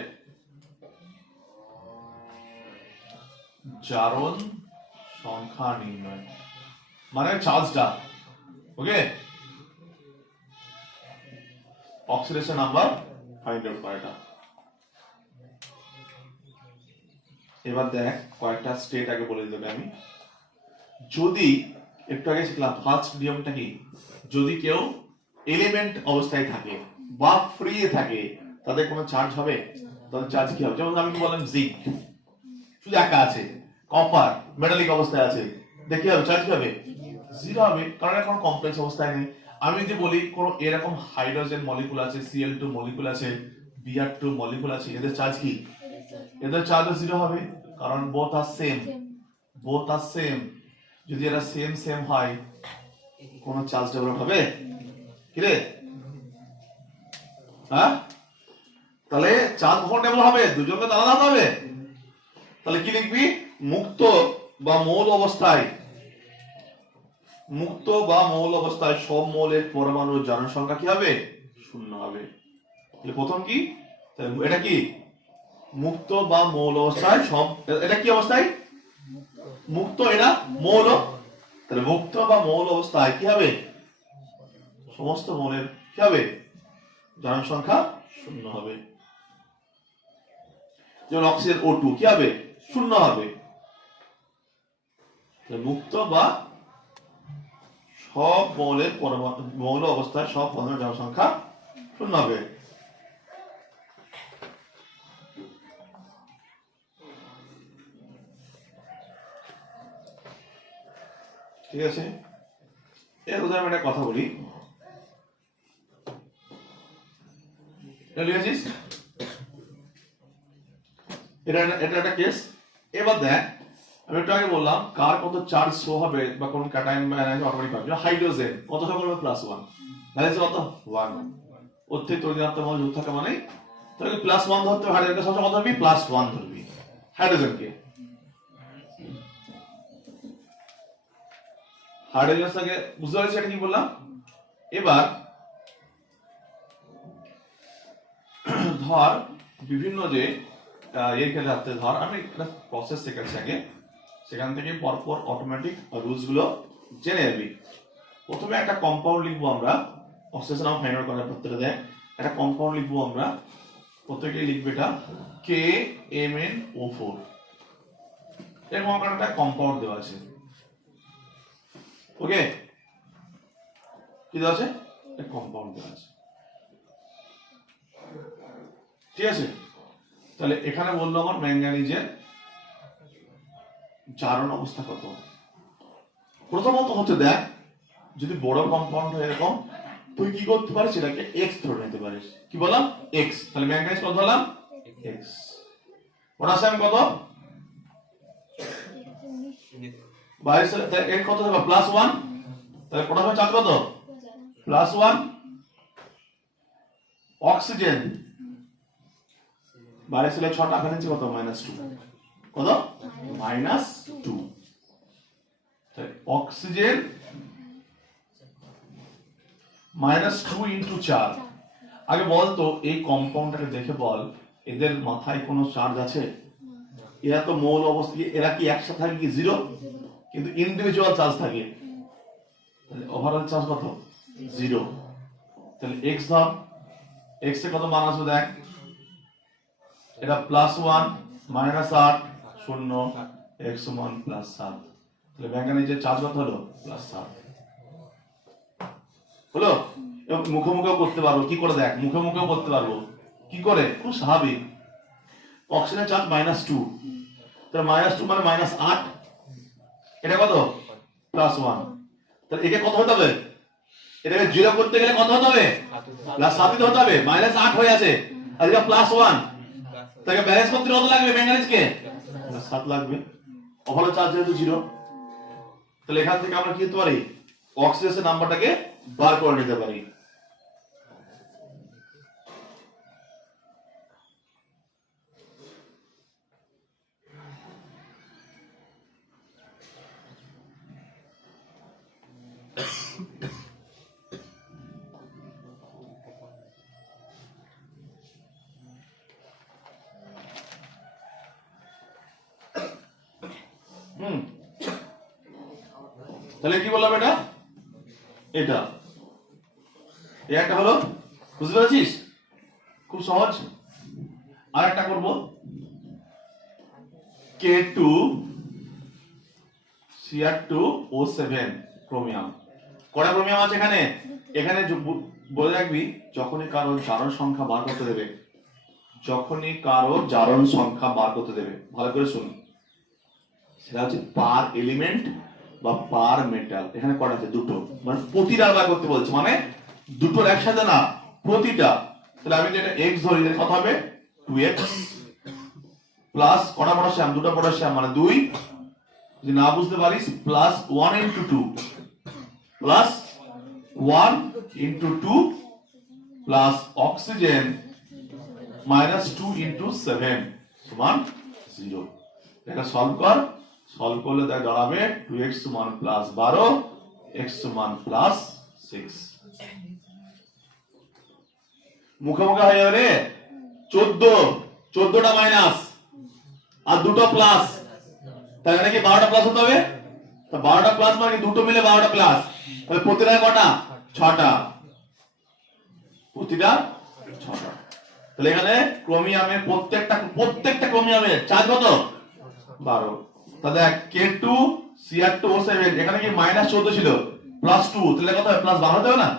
জারণ সংখ্যা নির্ণয়, মানে চার্জটা। ওকে, অক্সিডেশন নাম্বার ফাইন্ড আউট করাটা। এবার দেখ কয়েকটা স্টেট আগে বলে দিতে আমি। যদি একটু আগে শিখলাম ফার্স্ট নিয়মটা কি, যদি কেউ এলিমেন্ট অবস্থায় থাকে বা ফ্রি থাকে তাদের কোনো চার্জ হবে, তাদের চার্জ কি হবে? যেমন আমি কি বললাম জিঙ্ক শুধু একা আছে, কপার মেটালিক অবস্থায় আছে, দেখি হবে চার্জ কি হবে? জিরো হবে, কারণ এখন কমপ্লেক্স অবস্থায় নেই। আমি যদি বলি কোন এরকম হাইড্রোজেন মলিকুল আছে, Cl2 মলিকুল আছে, Br2 মলিকুল আছে, এদের চার্জ কি? এদের চার্জ জিরো হবে, কারণ বোথ আর সেম, বোথ আর সেম। যদি এরা সেম সেম হয় কোন চার্জ ডেভেলপ হবে কি রে? হ্যাঁ, তাহলে চার্জ কখন ডেভেলপ হবে? দুজনকে আলাদা হবে। তাহলে কি লিখবি? মুক্ত বা মৌল অবস্থায়, মুক্ত বা মৌল অবস্থায় সব মৌলের পরমাণুর জারণ সংখ্যা কি হবে? শূন্য হবে। তাহলে প্রথম কি, এটা কি মুক্ত বা মৌল অবস্থায় সব, এটা কি অবস্থায়? মুক্ত, এটা মৌল। তাহলে মুক্ত বা মৌল অবস্থায় কি হবে? সমস্ত মৌলের কি হবে? জারণ সংখ্যা শূন্য হবে। যেমন অক্সিজেন O2 কি হবে? শূন্য হবে। মুক্ত বা সব মৌলের পরমাণু, মৌল অবস্থায় সব পরমাণুর জারণ সংখ্যা শূন্য হবে। ঠিক আছে, এর উদাহরণ একটা কথা বলি, লিখেছিস? এটা একটা কেস। এবার দেখ আমি একটু আগে বললাম কার কত চার্জ শো হবে বা কোন ক্যাটায়ন বা অ্যানায়ন অটোমেটিক হবে। হাইড্রোজেন কত শো করবে? +1। তাহলে কত? 1। ওর থেকে তড়িৎ ঋণাত্মক মৌল যোগ থাকে মানে তাহলে +1 ধরতে হবে। হাইড্রোজেনকে সবসময় কত ধরবি? +1 ধরবি হাইড্রোজেনকে। হাইড্রোজেনের সঙ্গে বুঝতে পারছিস এটা কি বললাম? এবার ধর বিভিন্ন যে এর ক্ষেত্রে ধর আমি একটা প্রসেস শেখাচ্ছি আগে, সেখান থেকে পরপর অটোমেটিক রুলস গুলো জেনে যাবি। প্রথমে একটা কম্পাউন্ড লিখবো আমরা, অক্সিজেন নাম ফাইন্ড আউট করার ক্ষেত্রে দেখ একটা কম্পাউন্ড লিখবো আমরা, প্রত্যেকেই লিখবে এটা KMnO4। এরকম একটা কম্পাউন্ড দেওয়া আছে। ওকে, কি দেওয়া আছে? একটা কম্পাউন্ড দেওয়া আছে। ঠিক আছে, তাহলে এখানে বললো আমার ম্যাঙ্গানিজের জারণ অবস্থা কত। প্রথমত হচ্ছে দেখ যদি বড় কম্পাউন্ড হয় এরকম, তুই কি করতে পারিস? সেটাকে এক্স ধরে নিতে পারিস। কি বললাম? এক্স। তাহলে ম্যাঙ্গানিজ কত ধরলাম? এক্স। পটাশিয়াম কত? 22। তাহলে এর কত হবে? +1। তাহলে পটাশিয়াম চার্জ কত? +1। অক্সিজেন 22 হলে 6 টাকা নিচে কত? -2। কত? -2। তাহলে অক্সিজেন -2 ইনটু 4। আগে বল তো এই কম্পাউন্ডটাকে দেখে বল এদের মাথায় কোনো চার্জ আছে? এরা তো মৌল অবস্থা, এরা কি একসাথে থাকে কি? জিরো। কিন্তু ইন্ডিভিজুয়াল চার্জ থাকে। তাহলে ওভারঅল চার্জ কত? 0। তাহলে এক্স ধর, এক্স এর কত মান আসবে দেখ, এটা +1 -8 0 x সমান +7। তাহলে ম্যাঙ্গানিজের চার্জ কত হলো? +7 হলো। এবং মুখে মুখেও করতে পারবো। কি করে দেখ, মুখে মুখেও করতে পারবো। কি করে? খুব স্বাভাবিক। অক্সিজেনের চার্জ -2, তাহলে -2 মানে -8, এটা কত? +1। তাহলে একে কত হতে হবে? এটাকে 0 করতে গেলে কত হতে হবে? +7 হতে হবে। -8 হয়ে আছে আর এটা +1, তাকে ব্যালেন্স করতে কত লাগবে? ম্যাঙ্গানিজকে 7 লাগবে। ওভারঅল চার্জ যেহেতু 0, তাহলে এখান থেকে আমরা কি করতে পারি? অক্সিজেনের নাম্বারটাকে বার করে নিতে পারি। তাহলে কি বললাম এটা এটা এই একটা হলো, বুঝতে পেরেছিস? খুব সহজ। আর একটা করবো K2 Cr2O7 ক্রোমিয়াম। কটা ক্রোমিয়াম আছে এখানে? এখানে বলে রাখবি যখনই কারো জারণ সংখ্যা বার করতে দেবে, যখনই কারো জারণ সংখ্যা বার করতে দেবে, ভালো করে শুন, সেটা হচ্ছে পার এলিমেন্ট বা পার মেটাল। এখানে কটা আছে? দুটো, মানে প্রতিটা বার করতে বলছে, মানে দুটোর একসাথে না, প্রতিটা। তাহলে আমি যেটা x ধরি, কত হবে? 2x প্লাস কটা পটাশিয়াম? দুটো পটাশিয়াম, মানে 2। যদি না বুঝতে পারিস, plus 1 into 2 plus 1 into 2 plus oxygen minus 2 into 7 সমান 0। এটা সলভ কর, সলভ করলে তাই দাঁড়াবে 2x সমান প্লাস 12, x সমান প্লাস 6। মুখে মুখে হয়ে যাবে রে। 14টা মাইনাস আর দুটো প্লাস, তাহলে নাকি 12টা প্লাস হতে হবে। তো 12টা প্লাস মানে দুটো মিলে 12টা প্লাস, তাহলে প্রতিটা কটা? 6টা, প্রতিটা 6টা। তাহলে এখানে ক্রোমিয়ামের প্রত্যেকটা ক্রোমিয়ামের চার্জ কত? 12। তাহলে K2 Cr2O7 এখানে কি -14 ছিল, +2, তাহলে কত হবে? +12 হতে হবে না?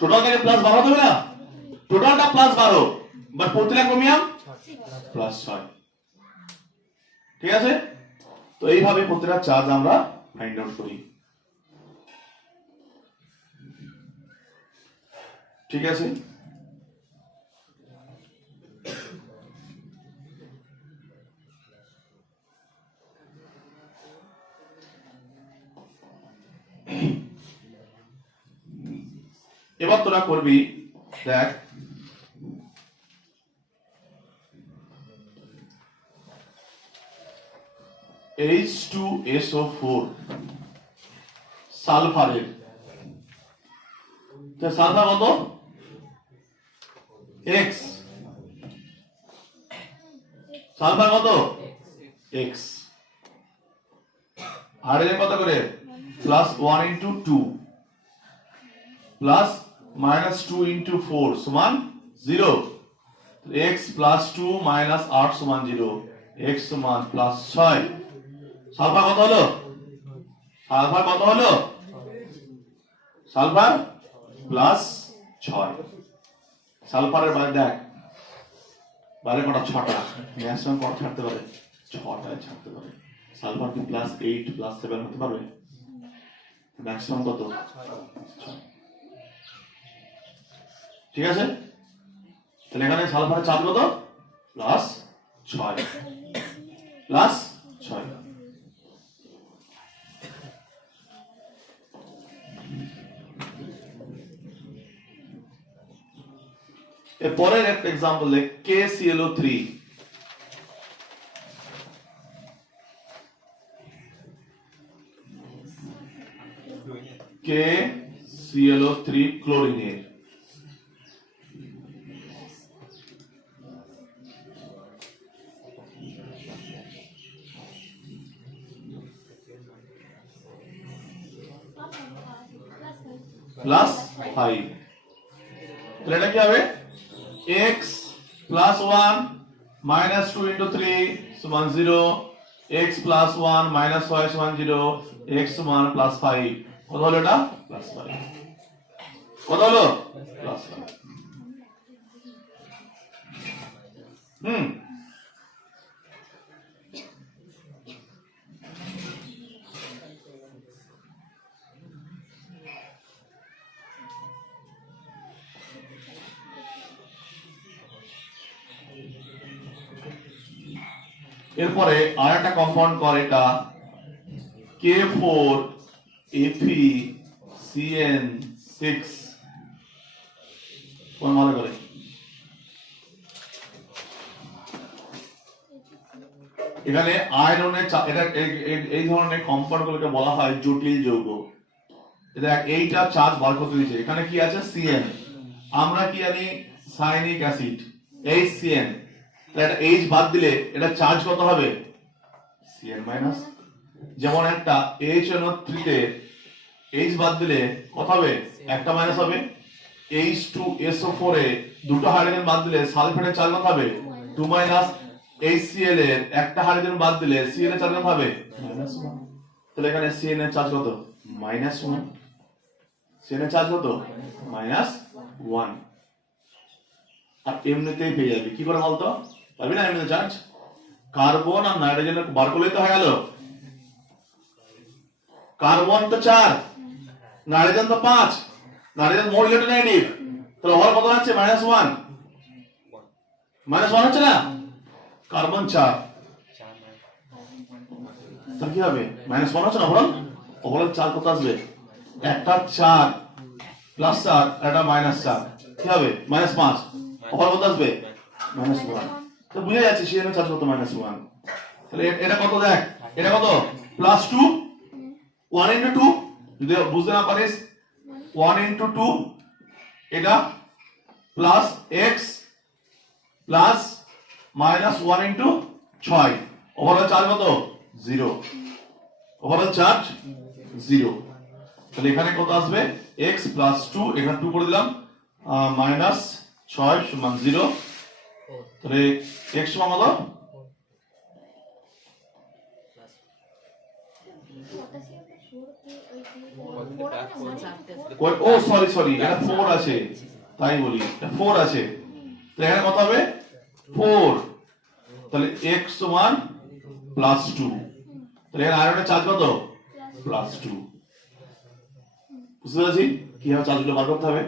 টোটাল থেকে +12 হতে হবে না? টোটালটা +12, বাট প্রতিটা ক্রোমিয়াম +6। ঠিক আছে? তো এইভাবে প্রতিটা চার্জ আমরা ফাইন্ড আউট করি। ঠিক আছে? এবার তোরা করবি, দেখ H2SO4 সালফারের, সালফার কত? x, সালফার কত? x। হাইড্রোজেন কত করে? +1 into 2 প্লাস -2 into 4 সমান 0। x +2 -8 সমান 0, x সমান +6। সালফার কত হলো? সালফার কত হলো? সালফার +6। সালফারের বাইরে দেখ, বাইরে কটা? 6টা। ম্যাক্সিমাম কত ছাড়তে পারে? 6টায় ছাড়তে পারে। সালফার কি +8 +7 হতে পারবে? ম্যাক্সিমাম কত? 6। ঠিক আছে? তাহলে এখানে সালফারের চার্জ কত? +6 +6। এরপরের একটা एग्जांपल দেখ, KClO3। KClO3 ক্লোরিনের, +5। তাহলে এটা কি হবে? x +1 -2 into 3 সমান 0, x +1 -5 সমান 0, x সমান +5। কত হলো এটা? +5। কত হলো? +5। এরপরে আরেকটা কম্পাউন্ড কর, এটা K4Fe(CN6) কোন মনে করে? এখানে আয়রনের, এটা এই ধরনের কম্পাউন্ড গুলোকে বলা হয় জটিল যৌগ। দেখ এইটা চার্জ বার করতে দিয়েছে, এখানে কি আছে? Cn। আমরা কি জানি? Sainik acid HCN। এটা H বাদ দিলে এটা চার্জ কত হবে? Cn-। যেমন একটা HNO3 তে H বাদ দিলে কত হবে একটা মাইনাস হবে H2SO4 এ দুটো হাইড্রোজেন বাদ দিলে সালফেটের চার্জ কত হবে 2 মাইনাস HCl এর একটা হাইড্রোজেন বাদ দিলে Cl এর চার্জ কত হবে -1 তাহলে এখানে Cn এর চার্জ কত -1 Cn এর চার্জ কত -1 আর এমনিতেই পেয়ে যাবে কি করে বলতো পারবি না এমনিতে চার্জ কার্বন আর নাইট্রোজেনের বার করলেই তো হয়ে গেল কার্বন তো 4 নাইট্রোজেন তো 5 নাইট্রোজেন মোর ইলেকট্রোনেগেটিভ তাহলে ওভার কত হচ্ছে -1 -1 হচ্ছে না কার্বন 4 তাহলে কি হবে -1 হচ্ছে না ওভারঅল 4 কত আসবে একটা 4 প্লাস 4 এটা -4 কি হবে -5 ওভারঅল কত আসবে -1 তো বুঝে যাচ্ছে Cn এর চার্জ কত -1 তাহলে এটা কত দেখ এটা কত +2 1 into 2 যদি বুঝতে না পারিস 1 into 2 এটা plus x plus -1 into 6 overall charge কত 0 ওভারঅল চার্জ 0 তাহলে এখানে কত আসবে x প্লাস 2 এখানে 2 করে দিলাম -6 সমান 0 তাহলে x সমান কত ও সরি এটা 4 আছে তাই বলি এটা 4 আছে তো এখানে কত হবে 4 তাহলে x সমান +2 তাহলে এখানে আয়রনের চার্জ কত +2 বুঝতে পারছি কিভাবে চার্জগুলো বার করতে হবে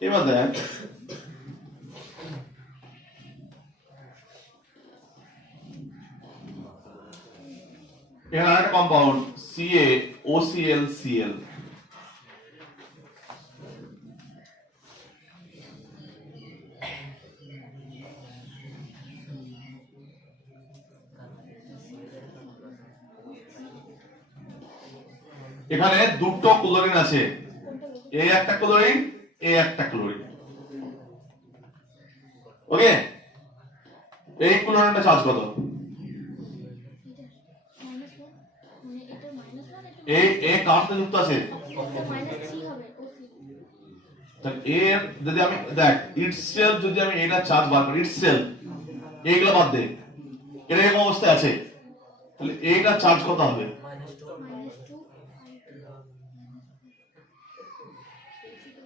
এবার দেখ এখানে আরেকটা কম্পাউন্ড CaOClCl এখানে দুটো ক্লোরিন আছে এই একটা ক্লোরিন এই একটা ক্লোরিন ওকে এই ক্লোরিনটা চার্জ কত এই কার সাথে যুক্ত আছে তাহলে এর যদি আমি দেখ ইটসেলফ যদি আমি এটা চার্জ বার করি ইটসেলফ এইগুলো বাদ দে এটা এরকম অবস্থায় আছে তাহলে এইটা চার্জ কত হবে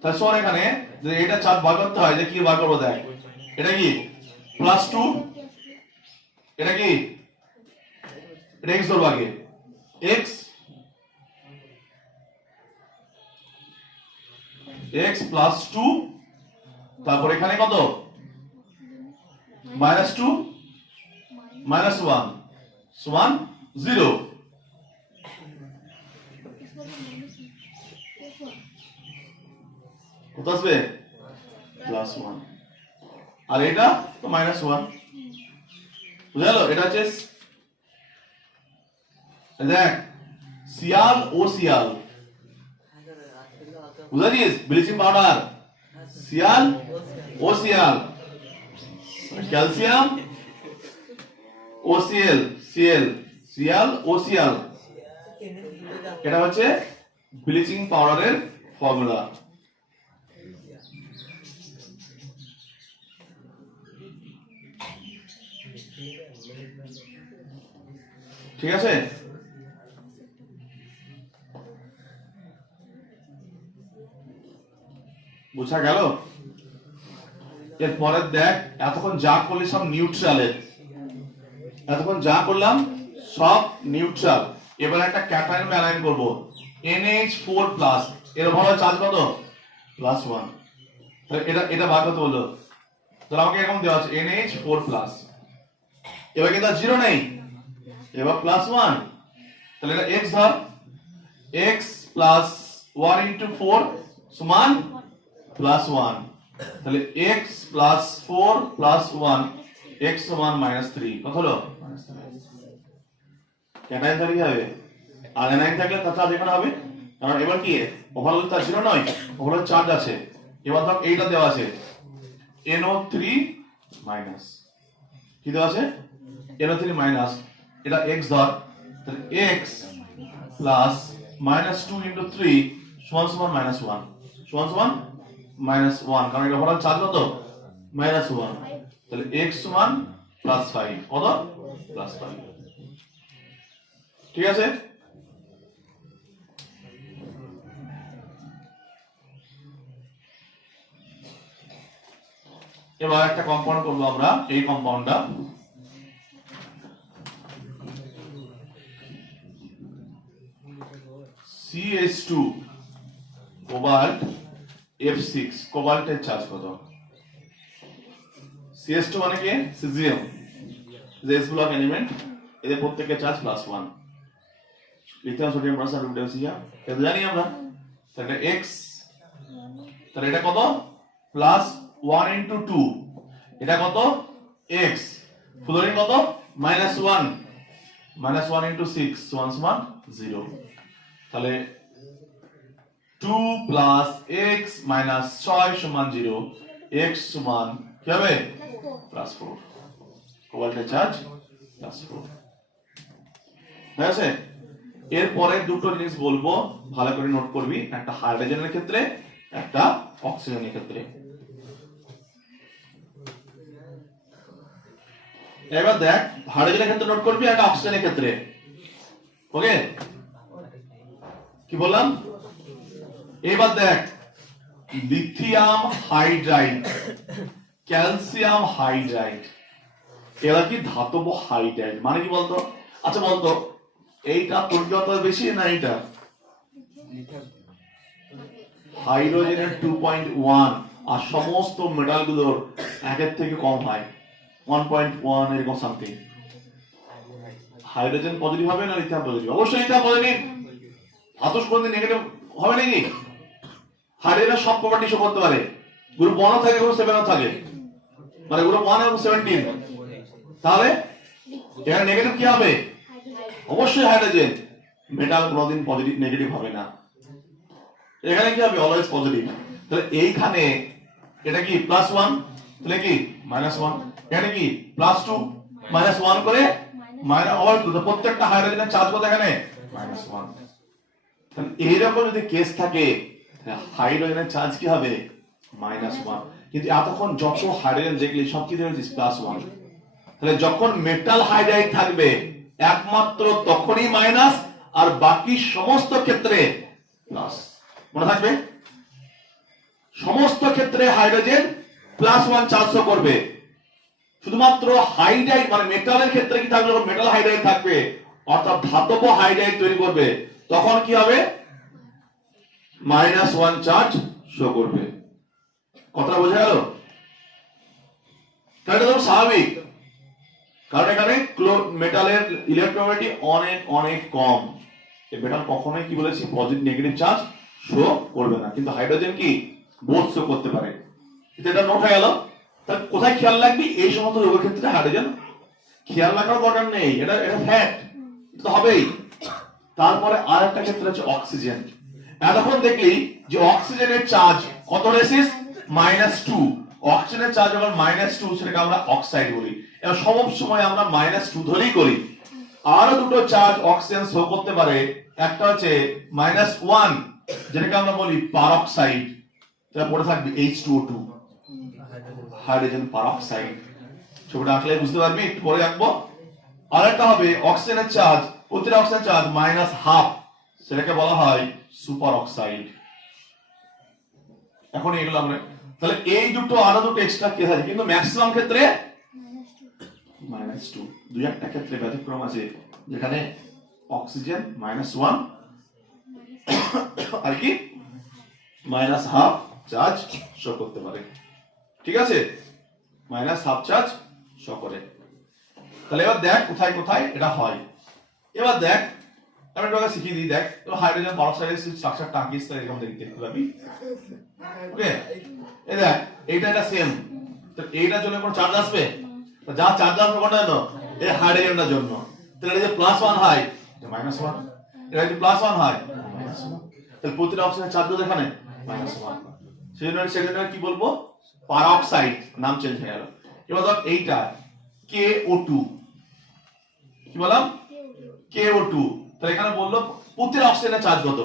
তাহলে শোন এখানে যে এটা চার্জ বার করতে হয় যে কি বার করবো দেখ এটা কি +2 এটা কি এটা x ধরবো আগে x +2 তারপর এখানে কত -2 -1 সমান 0 কত আসবে +1 আর এটা তো -1 বুঝা গেল এটা হচ্ছে দেখ সিয়াল ও সিয়াল বুঝা দিস ব্লিচিং পাউডার সিয়াল ও সিয়াল ক্যালসিয়াম OCl সিএল সিয়াল ও সিয়াল এটা হচ্ছে ব্লিচিং পাউডারের ফর্মুলা ঠিক আছে বুঝা গেল এরপরে দেখ এতক্ষণ যা করলি সব নিউট্রালের এতক্ষণ যা করলাম সব নিউট্রাল এবার একটা ক্যাটায়ন অ্যালাইন করব NH4+ এর ওভারঅল চার্জ কত +1 তাহলে এটা বার করতে বললো তাহলে আমাকে এরকম দেওয়া আছে NH4+ এবার কিন্তু 0 নেই এবার +1 তাহলে এটা x ধর x + 1 * 4 সমান +1 তাহলে x + 4 + 1 x সমান -3 কত হলো ক্যাটায়ন তৈরি হবে আর অ্যানায়ন থাকলে তার চার্জ এখানে হবে কারণ এবার কি ওভারঅল চার্জ 0 নয়, ওভারঅল চার্জ আছে। এবার ধর এইটা দেওয়া আছে NO3 মাইনাস, কি দেওয়া আছে NO3 মাইনাস, এটা x ধর, তাহলে x প্লাস -2 * 3 সমান সমান -1 সমান সমান -1, কারণ এটা ওভারঅল চার্জ কত -1, তাহলে x সমান +5 কত +5। ঠিক আছে, এবার একটা কম্পাউন্ড করব আমরা, এই কম্পাউন্ডটা CH2 কোবাল্ট F6, কোবাল্টের চার্জ কত? CH2 মানে কি সিজিয়াম, যে S ব্লক এলিমেন্ট, এদের প্রত্যেকের charge +1, lithium sodium potassium potassium এটা জানি আমরা। তাহলে x, তাহলে এটা কত +1 * 2, এটা কত x, ফ্লোরিন কত -1 = 6 সমান 0, তাহলে 2 + x - 6 সমান 0, x সমান কি হবে +4, কোবাল্টের চার্জ +4। ঠিক আছে, এরপরে দুটো জিনিস বলবো, ভালো করে নোট করবি, একটা হাইড্রোজেনের ক্ষেত্রে, একটা অক্সিজেনের ক্ষেত্রে। এবার দেখ হাইড্রোজেনের ক্ষেত্রে নোট করবি, একটা অক্সিজেনের ক্ষেত্রে। ওকে, কি বললাম? এবার দেখ লিথিয়াম হাইড্রাইড, ক্যালসিয়াম হাইড্রাইড, এরা কি ধাতব হাইড্রাইড, মানে কি বলতো? আচ্ছা বলতো এইটা প্রজ্ঞাত বেশি না এইটা? হাইড্রোজেনের 2.1 আর সমস্ত মেটালগুলোর 1 থেকে কম হয়, 1.1 এরকম সামথিং। হাইড্রোজেন পজিটিভ হবে না লিথিয়াম পজিটিভ? অবশ্যই লিথিয়াম পজিটিভ, ধাতব কোনদিন নেগেটিভ হবে নাকি? হাইড্রোজেনের সব প্রপার্টি শো করতে পারে, গ্রুপ 1 ও থাকে, গ্রুপ 7 ও থাকে, মানে গ্রুপ 1 এবং 17, তাহলে এখানে নেগেটিভ কি হবে? অবশ্যই হাইড্রোজেন। মেটাল কোনদিন পজিটিভ নেগেটিভ হবে না, এখানে কি হবে অলওয়েজ পজিটিভ। তাহলে এইখানে এটা কি +1, তাহলে কি -1, এখানে কি +2 -1 করে প্রত্যেকটা হাইড্রোজেনের চার্জ কত এখানে -1। তাহলে এইরকম যদি কেস থাকে হাইড্রোজেনের চার্জ কি হবে -1, কিন্তু এতক্ষণ যত হাইড্রোজেন দেখলি সব কি ধরেছিস +1, তাহলে যখন মেটাল হাইড্রাইড থাকবে একমাত্র তখনই মাইনাস, আর বাকি সমস্ত ক্ষেত্রে প্লাস। মনে থাকবে, সমস্ত ক্ষেত্রে হাইড্রোজেন +1 চার্জ করবে, শুধুমাত্র হাইড্রাইড মানে মেটালের ক্ষেত্রে কি থাকবে, যখন মেটাল হাইড্রাইড থাকবে অর্থাৎ ধাতব হাইড্রাইড তৈরি করবে, তখন কি হবে -1 চার্জ শো করবে। কথাটা বোঝা গেল? তাহলে তো স্বাভাবিক, কারণ এখানে মেটালের ইলেকট্রোনেগেটিভ অনেক অনেক কম, এই মেটাল কখনোই কি বলেছি পজিটিভ নেগেটিভ চার্জ শো করবে না, কিন্তু হাইড্রোজেন কি বোথ শো করতে পারে। এটা নোট হয়ে গেল। তাহলে কোথায় খেয়াল রাখবি? এই সমস্ত রোগের ক্ষেত্রে হাইড্রোজেন খেয়াল রাখার দরকার নেই, এটা ফ্যাক্ট, এটা তো হবেই। তারপরে আরেকটা ক্ষেত্রে হচ্ছে অক্সিজেন। এতক্ষণ দেখলি যে অক্সিজেনের চার্জ কত রেসিস -2, অক্সিজেনের চার্জ যখন -2 সেটাকে আমরা অক্সাইড বলি, এবং সব সময় আমরা -2 ধরেই করি। আরো দুটো চার্জ অক্সিজেন শো করতে পারে, একটা হচ্ছে -1 যেটাকে আমরা বলি পারঅক্সাইড, এটা পড়ে থাকবে H2O2, হাইড্রোজেন পারঅক্সাইড, ছবিটা আঁকলে বুঝতে পারবি, একটু পরে আঁকবো। আরেকটা হবে অক্সিজেনের চার্জ, প্রতিটা অক্সিজেন চার্জ -1/2, সেটাকে বলা হয় সুপার অক্সাইড। এখন এগুলো আমরা, তাহলে এই দুটো আরো দুটো এক্সট্রা কেস আছে, কিন্তু ম্যাক্সিমাম ক্ষেত্রে -2, দুই একটা ক্ষেত্রে ব্যতিক্রম আছে যেখানে অক্সিজেন -1 আর কি -1/2 চার্জ শো করতে পারে। ঠিক আছে, -1/2 চার্জ শো করে। তাহলে এবার দেখ কোথায় কোথায় এটা হয়। এবার দেখ আমি তোকে শিখিয়ে দিই, দেখ তো হাইড্রোজেন পারঅক্সাইডের স্ট্রাকচারটা আঁকিস, তাহলে এরকম দেখতে পাবি। ওকে, এই দেখ এইটা এটা সেম, তো এইটার জন্য কোনো চার্জ আসবে? তো যা চার্জ আসবে কোনটা জানো? এই হাইড্রোজেনটার জন্য। তাহলে এটা যে +1 হয় এটা -1, এটা যদি +1 হয় -1, তাহলে প্রতিটা অক্সিজেনের চার্জ কত এখানে -1, সেজন্য কি বলবো পারঅক্সাইড, নাম চেঞ্জ হয়ে গেল। এবার ধর এইটা KO2, কি বললাম KO2, তাহলে এখানে বললো প্রতিটা অক্সিজেনের চার্জ কত,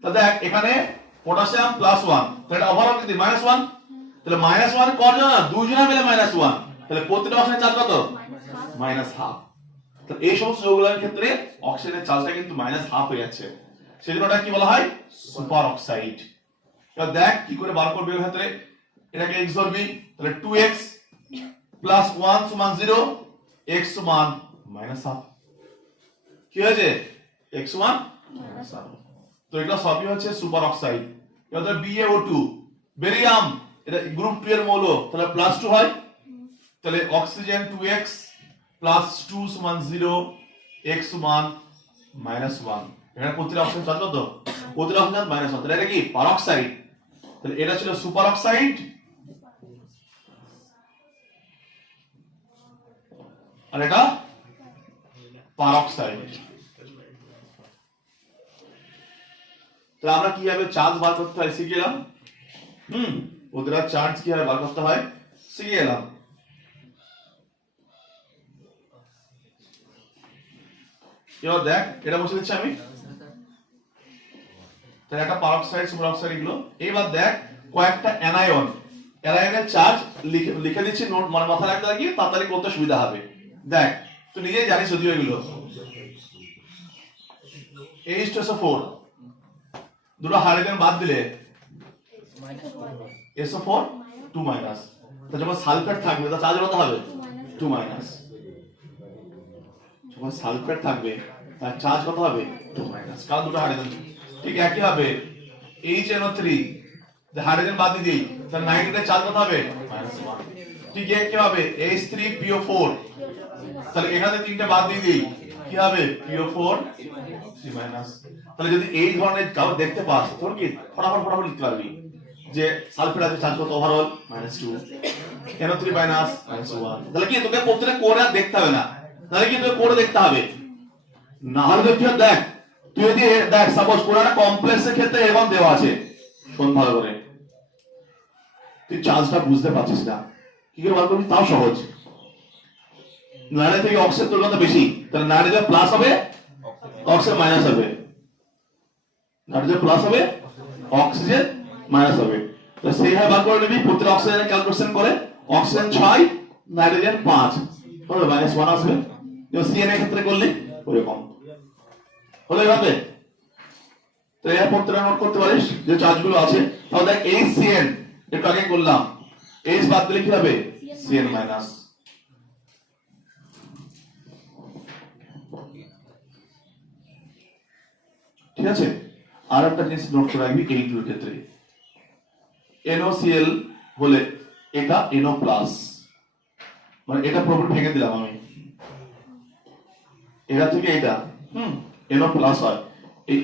তাহলে দেখ এখানে পটাশিয়াম +1, তাহলে এটা ওভারঅল কি -1, তাহলে -1 কজন না দুইজনে মিলে -1, তাহলে প্রতিটা অক্সিজেনের চার্জ কত -1/2। তাহলে এই সমস্ত যৌগগুলোর ক্ষেত্রে অক্সিজেনের চার্জটা কিন্তু -1/2 হয়ে যাচ্ছে, সেজন্য ওটা কি বলা হয় সুপার অক্সাইড। এবার দেখ কি করে বার করবে এর ক্ষেত্রে, এটাকে x ধরবি, তাহলে 2x + 1 = 0, x সমান -1/2, কি হয়েছে x সমান -1/2। তো এটা সবই হচ্ছে সুপার অক্সাইড। এবার ধর BaO2, বেরিয়াম, এটা গ্রুপ 2 এর মৌল, তাহলে +2 হয়, তাহলে অক্সিজেন 2x + 2 = 0, x সমান -1। এখানে প্রতিটা অক্সিজেন চার্জ কত, প্রতিটা অক্সিজেন -1, তাহলে এটা কি পারঅক্সাইড, তাহলে এটা ছিল সুপার অক্সাইড আর এটা পারঅক্সাইড। তাহলে আমরা কিভাবে চার্জ বার করতে হয় শিখে গেলাম, ওদের চার্জ কিভাবে বার করতে হয় শিখে গেলাম। এবার দেখ এটা বসে দিচ্ছি আমি, তাহলে একটা পারঅক্সাইড সুপার অক্সাইড এগুলো। এবার দেখ কয়েকটা অ্যানায়নের চার্জ লিখে দিচ্ছি, নোট মানে মাথায় রাখতে থাকি, তাড়াতাড়ি করতে সুবিধা হবে। দেখ তুই নিজেই জানিস যদিও এগুলো, H2SO4, দুটো হাইড্রোজেন বাদ দিলে SO4 2-, তো যখন সালফেট থাকবে তার চার্জ কত হবে 2-, যখন সালফেট থাকবে তার চার্জ কত হবে 2-, কারণ দুটো হাইড্রোজেন। ঠিক একই হবে HNO3, হাইড্রোজেন বাদ দিয়ে দিই, তাহলে নাইট্রেটের চার্জ কত হবে -1। ঠিক একই হবে H3PO4, তাহলে এখানে তিনটে বাদ দিয়ে দিই, কি হবে PO4 3-। তাহলে যদি এই ধরনের কাউকে দেখতে পাস তোর কি ফটাফট লিখতে পারবি যে সালফেট আছে চার্জ কত ওভারঅল -2, NO3 -1। তাহলে কি তোকে প্রত্যেকটা কোড আর দেখতে হবে না, তাহলে কি তোকে কোড দেখতে হবে না, হলে কি দেখ তুই যদি দেখ সাপোজ কোন একটা কমপ্লেক্সের ক্ষেত্রে এরকম দেওয়া আছে, শোন ভালো করে, তুই চার্জটা বুঝতে পারছিস না কি করে বার করবি, তাও সহজ। নাইট্রোজেন থেকে অক্সিজেন তোর কত বেশি, তাহলে নাইট্রোজেন প্লাস হবে অক্সিজেন মাইনাস হবে, নাইট্রোজেন প্লাস হবে অক্সিজেন মাইনাস হবে। তো সেই ভাবে বার করে নিবি, প্রত্যেক অক্সিজেনের ক্যালকুলেশন করে অক্সিজেন 6 নাইট্রোজেন 5 হবে -1 আসবে। যেমন CN এর ক্ষেত্রে করলে ওরকম হলো এভাবে। তো এর প্রত্যেকটা নোট করতে পারিস যে চার্জগুলো আছে। তাহলে দেখ HCN একটু আগে করলাম, H বাদ দিলে কি হবে CN-। ঠিক আছে, আর একটা জিনিস নোট করে রাখবি এইগুলোর ক্ষেত্রে, NOCl হলে এটা NO+, মানে এটা পুরোপুরি ভেঙে দিলাম আমি, এটা থেকে এটা NO+ হয়, এই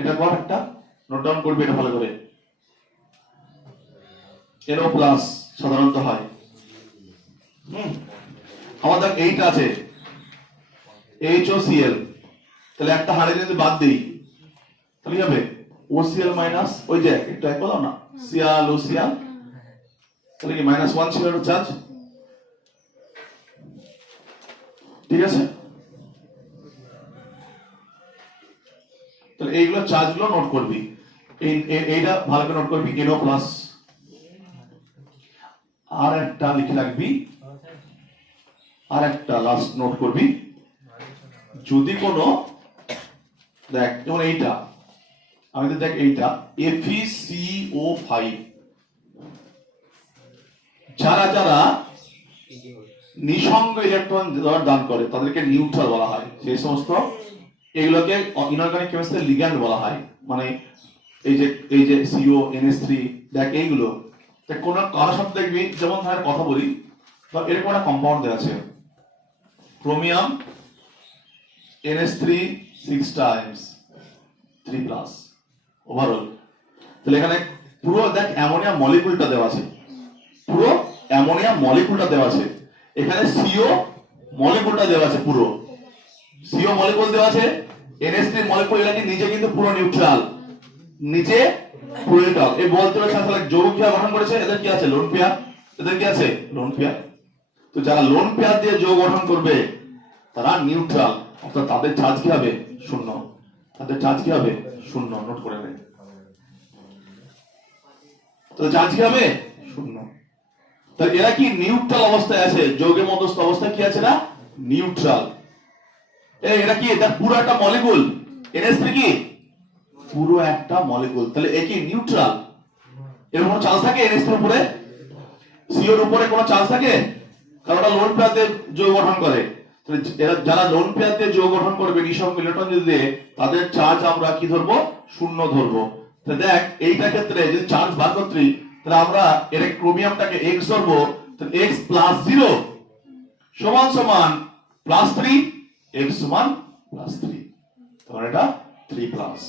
এটা কর একটা নোট ডাউন করবি এটা ভালো করে, NO+ সাধারণত হয়। আমাদের এইটা আছে HOCl, তাহলে একটা হাইড্রোজেন যদি বাদ দেই তাহলে হবে OCl মাইনাস, ওই যে একটা এক বললাম না Cl OCl, তাহলে কি -1 ছিল এর চার্জ। ঠিক আছে, তাহলে এইগুলো চার্জগুলো নোট করবি, এইটা ভালো করে নোট করবি NO+। আর একটা লিখে রাখবি, আর একটা লাস্ট নোট করবি, যদি কোনো দেখ যেমন এইটা আমাদের দেখ এইটা FeCO5, যারা যারা নিঃসঙ্গ ইলেকট্রন দান করে তাদেরকে নিউট্রাল বলা হয়, সেই সমস্ত এগুলোকে ইনঅর্গানিক কেমিস্ট্রির লিগ্যান্ড বলা হয়। মানে এই যে CO NH3 দেখ এইগুলো কোন কারো সাথে দেখবি, যেমন ধর কথা বলি এরকম একটা কম্পাউন্ড দেওয়া আছে ক্রোমিয়াম NH3 6 times 3+ ওভারঅল, তাহলে এখানে পুরো দেখ অ্যামোনিয়া মলিকিউলটা দেওয়া আছে, পুরো অ্যামোনিয়া মলিকিউলটা দেওয়া আছে, এখানে CO মলিকিউলটা দেওয়া আছে, পুরো CO মলিকিউল দেওয়া আছে, NH3 মলিকিউল এর নিজে কিন্তু পুরো নিউট্রাল, নিচে প্রোটন। এই বলতে হবে তাহলে যৌগ কি গঠন করেছে, এদের কি আছে লোন পেয়ার, এদের কি আছে লোন পেয়ার। তো যারা লোন পেয়ার দিয়ে যৌগ গঠন করবে তারা নিউট্রাল, অর্থাৎ তাদের চার্জ কি হবে শূন্য, তাদের চার্জ কি হবে শূন্য। নোট করে নেন, তো চার্জ কি হবে শূন্য। তাহলে এরা কি নিউট্রাল অবস্থায় আছে, যৌগের মধ্যস্থ অবস্থায় কি আছে না নিউট্রাল। এরা কি এটা পুরো একটা মলিকুল, NH3 কি পুরো একটা মলিকুল, তাহলে এ কি নিউট্রাল। এর কোনো চার্জ থাকে NH3 এর উপরে, CO এর উপরে কোনো চার্জ থাকে, কারণ ওটা লোন পেয়ার দিয়ে যৌগ গঠন করে। তাহলে এরা যারা লোন পেয়ার দিয়ে যৌগ গঠন করবে নিঃসঙ্গ ইলেকট্রন যদি দেয়, তাদের চার্জ আমরা কি ধরবো শূন্য ধরবো। তাহলে দেখ এইটা ক্ষেত্রে যদি চার্জ বার করতে, তাহলে আমরা এর ক্রোমিয়ামটাকে x ধরবো, তাহলে x + 0 সমান সমান +3, x সমান +3, তাহলে এটা 3+।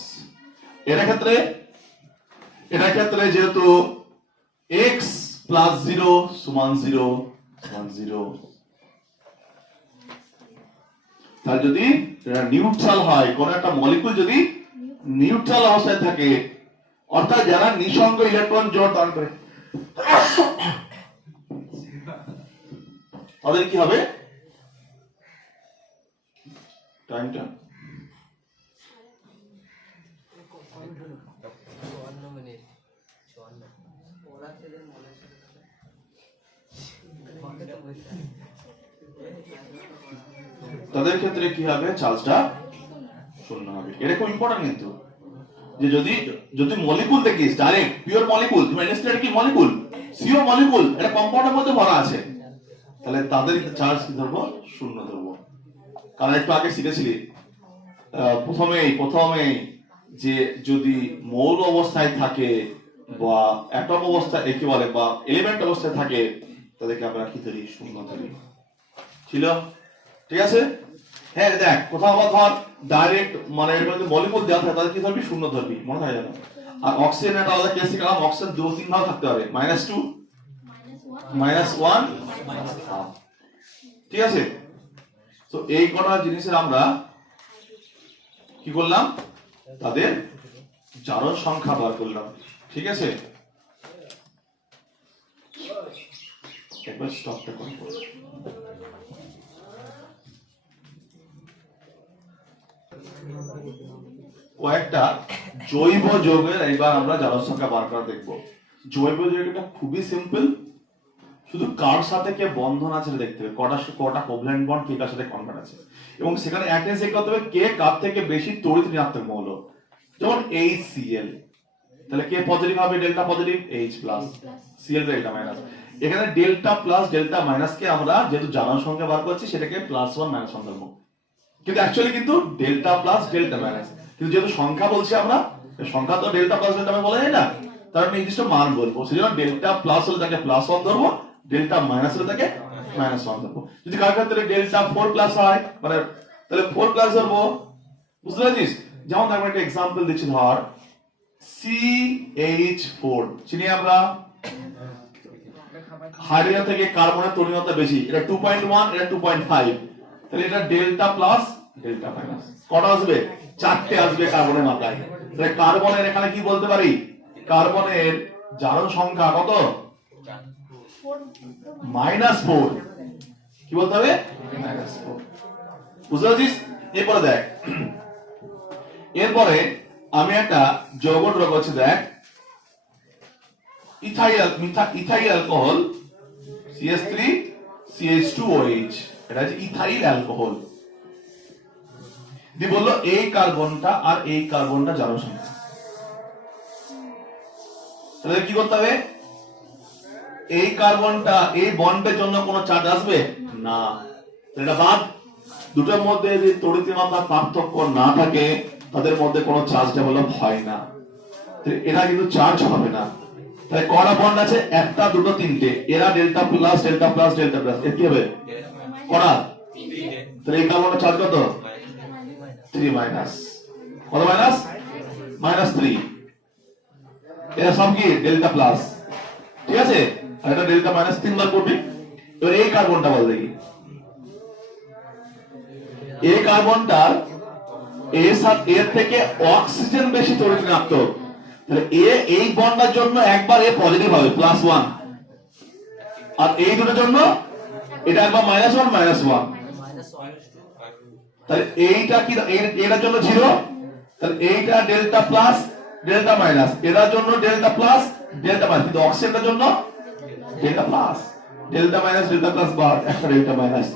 এর ক্ষেত্রে যেহেতু x + 0 সমান 0 সমান 0, তাহলে যদি নিউট্রাল হয়, কোন একটা মলিকুল যদি নিউট্রাল অবস্থায় থাকে, অর্থাৎ যারা নিঃসঙ্গ ইলেকট্রন জোড় দান করে, তাদের কি হবে টাইমটা তাদের ক্ষেত্রে কি হবে চার্জটা শূন্য হবে। এটা খুব ইম্পর্টেন্ট কিন্তু, যে যদি মলিকুল দেখিস ডাইরেক্ট পিওর মলিকুল, তুমি NH3 কি মলিকুল, CO মলিকুল, এটা কম্পাউন্ডের মধ্যে ভরা আছে, তাহলে তাদের চার্জ কি ধরবো শূন্য ধরবো। কারণ একটু আগে শিখেছিলি প্রথমেই যে যদি মৌল অবস্থায় থাকে বা অ্যাটম অবস্থায় কি বলে বা এলিমেন্ট অবস্থায় থাকে, তাদেরকে আমরা কি ধরি শূন্য ধরি, ছিল ঠিক আছে। হ্যাঁ দেখ কোথাও আবার ধর ডাইরেক্ট মানে এর মধ্যে মলিকুল দেওয়া থাকে, তাদের কি ধরবি শূন্য ধরবি, মনে থাকে জানো। আর অক্সিজেন একটা আলাদা কেস শিখলাম, অক্সিজেন 2-3 ভাগ থাকতে পারে, -2 -1 ঠিক আছে। তো এই কটা জিনিসের আমরা কি করলাম, তাদের জারণ সংখ্যা বার করলাম, ঠিক আছে। একবার স্টপটা করব, কয়েকটা জৈব যৌগের এবার আমরা জারণ সংখ্যা বার করা দেখব। জৈব যৌগটা খুবই সিম্পল, শুধু কার সাথে কে বন্ধন আছে দেখতে হবে, কটা কোভ্যালেন্ট বন্ড কে কার সাথে কনভার্ট আছে, এবং সেখানে একটা চেক করতে হবে কে কার থেকে বেশি তড়িৎ ঋণাত্মক মৌল। যেমন HCl, তাহলে কে পজিটিভ হবে delta positive, H plus, Cl delta minus. এখানে ডেল্টা প্লাস ডেল্টা মাইনাস কে আমরা যেহেতু জারণ সংখ্যা বার করছি সেটাকে +1 -1 ধরবো, কিন্তু অ্যাকচুয়ালি কিন্তু ডেল্টা প্লাস ডেল্টা মাইনাস, কিন্তু যেহেতু সংখ্যা বলছি আমরা, সংখ্যা তো ডেল্টা প্লাস ডেল্টা মাইনাস বলা যায় না, তার নির্দিষ্ট মান বলবো, সেজন্য ডেল্টা প্লাস হলে তাকে +1 ধরবো, ডেল্টা মাইনাস হলে তাকে -1 ধরবো। যদি কার ক্ষেত্রে ডেল্টা 4+ হয় মানে তাহলে 4+ ধরবো, বুঝতে পারছিস। যেমন আমি একটা एग्जांपल দিচ্ছি, ধর CH4 চিনি আমরা, হাইড্রোজেন থেকে কার্বনের তড়িৎতা বেশি, এটা 2.1 এটা 2.5, তাহলে এটা ডেল্টা প্লাস ডেল্টা মাইনাস কটা আসবে, চারটে আসবে কার্বনের মাত্রায়। তাহলে কার্বনের এখানে কি বলতে পারি, কার্বনের জারণ সংখ্যা কত, -4, কি বলতে হবে -4, বুঝতে পারছিস। এরপরে দেখ, এরপরে আমি একটা যৌগ ড্র করছি, দেখ ইথাইল অ্যালকোহল CH3 CH2OH, এটা হচ্ছে ইথাইল অ্যালকোহল। দি বললো এই কার্বনটা আর এই কার্বনটা জারণ সংখ্যা, তাহলে কি করতে হবে, এই কার্বনটা এই বন্ডের জন্য কোনো চার্জ আসবে না, এটা বাদ। দুটোর মধ্যে যদি তড়িৎ মাত্রার পার্থক্য না থাকে, তাদের মধ্যে কোনো চার্জ ডেভেলপ হয় না, এরা কিন্তু চার্জ হবে না। তাহলে কটা বন্ড আছে, একটা দুটো তিনটে, এরা delta plus delta plus delta plus, এর কি হবে কটা, তাহলে এই কার্বনের চার্জ কত 3 মাইনাস, কত মাইনাস -3, এরা সব কি ডেল্টা প্লাস, ঠিক আছে। আর এটা ডেল্টা মাইনাস 3 বার করবি। এবার এই কার্বনটা বল দেখি, এই কার্বনটার এর থেকে অক্সিজেন বেশি তড়িৎ ঋণাত্মক, তাহলে এই বন্ডের জন্য একবার এ পজিটিভ হবে +1, আর এই দুটোর জন্য এটা একবার -1 -1। তাহলে এইটা কি এটার জন্য 0, তাহলে এইটা ডেল্টা প্লাস ডেল্টা মাইনাস, এটার জন্য ডেল্টা প্লাস ডেল্টা মাইনাস, কিন্তু অক্সিজেনের জন্য delta plus delta minus delta plus বা একটা ডেল্টা মাইনাস,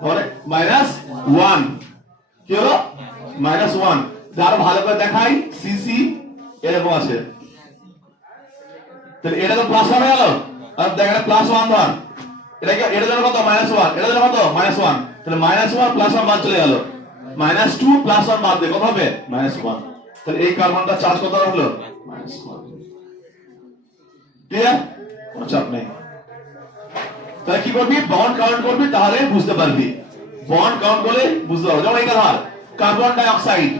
তাহলে -1 কি হলো -1। যার ভালো করে দেখাই সিসি এরকম আছে, তাহলে এটা তো +1 হয়ে গেল, আর দেখ এটা +1 ধর, এটা কি এটার জন্য কত -1, এটার জন্য কত -1, তাহলে -1 +1 বাদ চলে গেল, -2 +1 বাদ দিয়ে কত হবে -1, তাহলে এই কার্বনটা চার্জ কত হলো -1। ক্লিয়ার? কোনো চাপ নেই। তাহলে কি করবি, বন্ড কাউন্ট করবি, তাহলে বুঝতে পারবি, বন্ড কাউন্ট করলে বুঝতে পারবি। যেমন এইটা ধর carbon die oxide,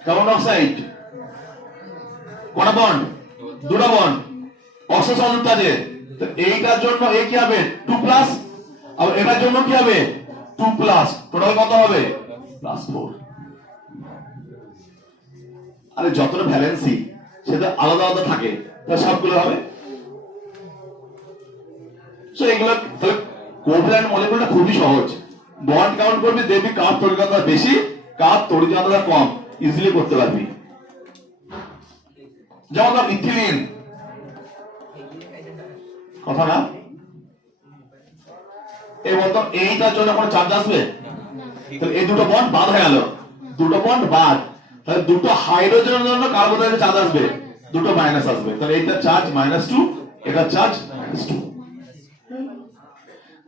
carbon die oxide কটা বন্ড, দুটো বন্ড, অক্সিজেন সংযুক্ত আছে, তো এইটার জন্য এ কি হবে 2+, আর এটার জন্য কি হবে 2+, টোটাল কত হবে +4। আরে যতটা ভ্যালেন্সি সেটা আলাদা আলাদা থাকে, তাহলে সবগুলো হবে। সো এগুলো তাহলে কোভ্যালেন্ট মলিকিউলটা খুবই সহজ, বন্ড কাউন্ট করবি, দেখবি কার তড়িৎদ্রব্যতা বেশি কার তড়িৎদ্রব্যতা কম, ইজিলি করতে পারবি। যেমন ইথিলিন, কথা না, এই বলতো এইটার জন্য কোনো চার্জ আসবে, তাহলে এই দুটো বন্ড বাদ হয়ে গেল, দুটো বন্ড বাদ, তাহলে দুটো হাইড্রোজেনের জন্য কার্বনের চার্জ আসবে, দুটো মাইনাস আসবে, তাহলে এইটা চার্জ -2, এটা চার্জ -2।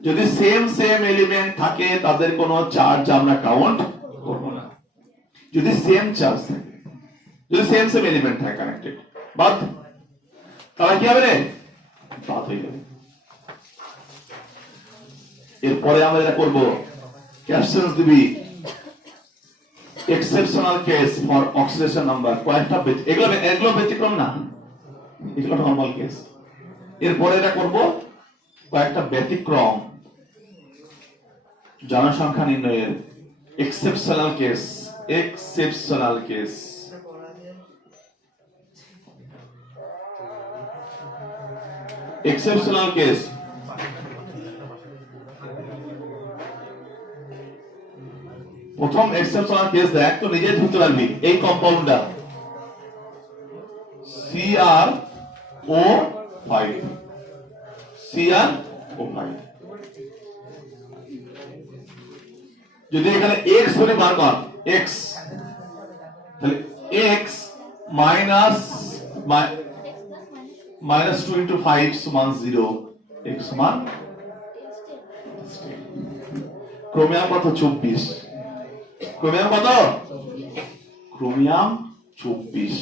যদি সেম এলিমেন্ট থাকে তাদের কোনো চার্জ আমরা কাউন্ট করব না, যদি সেম চার্জ থাকে, যদি সেম এলিমেন্ট থাকে কানেক্টেড, বাদ, তাহলে কি হবে রে, বাদ হয়ে যাবে। এরপরে আমরা এটা করব ক্যাপশনস দিবি exceptional case for oxidation number, কয়েকটা এগুলো ব্যতিক্রম না, এগুলো নরমাল কেস। এরপরে এটা করব কয়েকটা ব্যতিক্রম জনসংখ্যা নির্ণয়ের exceptional case, exceptional case. Exceptional case, প্রথম এক্সেপশনাল কেস দেখ, তো নিজে ধরতে পারবি এই কম্পাউন্ডটা CrO5, CrO5, যদি এখানে x ধরে বার কর, x, তাহলে x -2 × 5 = 0, x সমান ক্রোমিয়াম কত 24, ক্রোমিয়াম কত, ক্রোমিয়াম 24,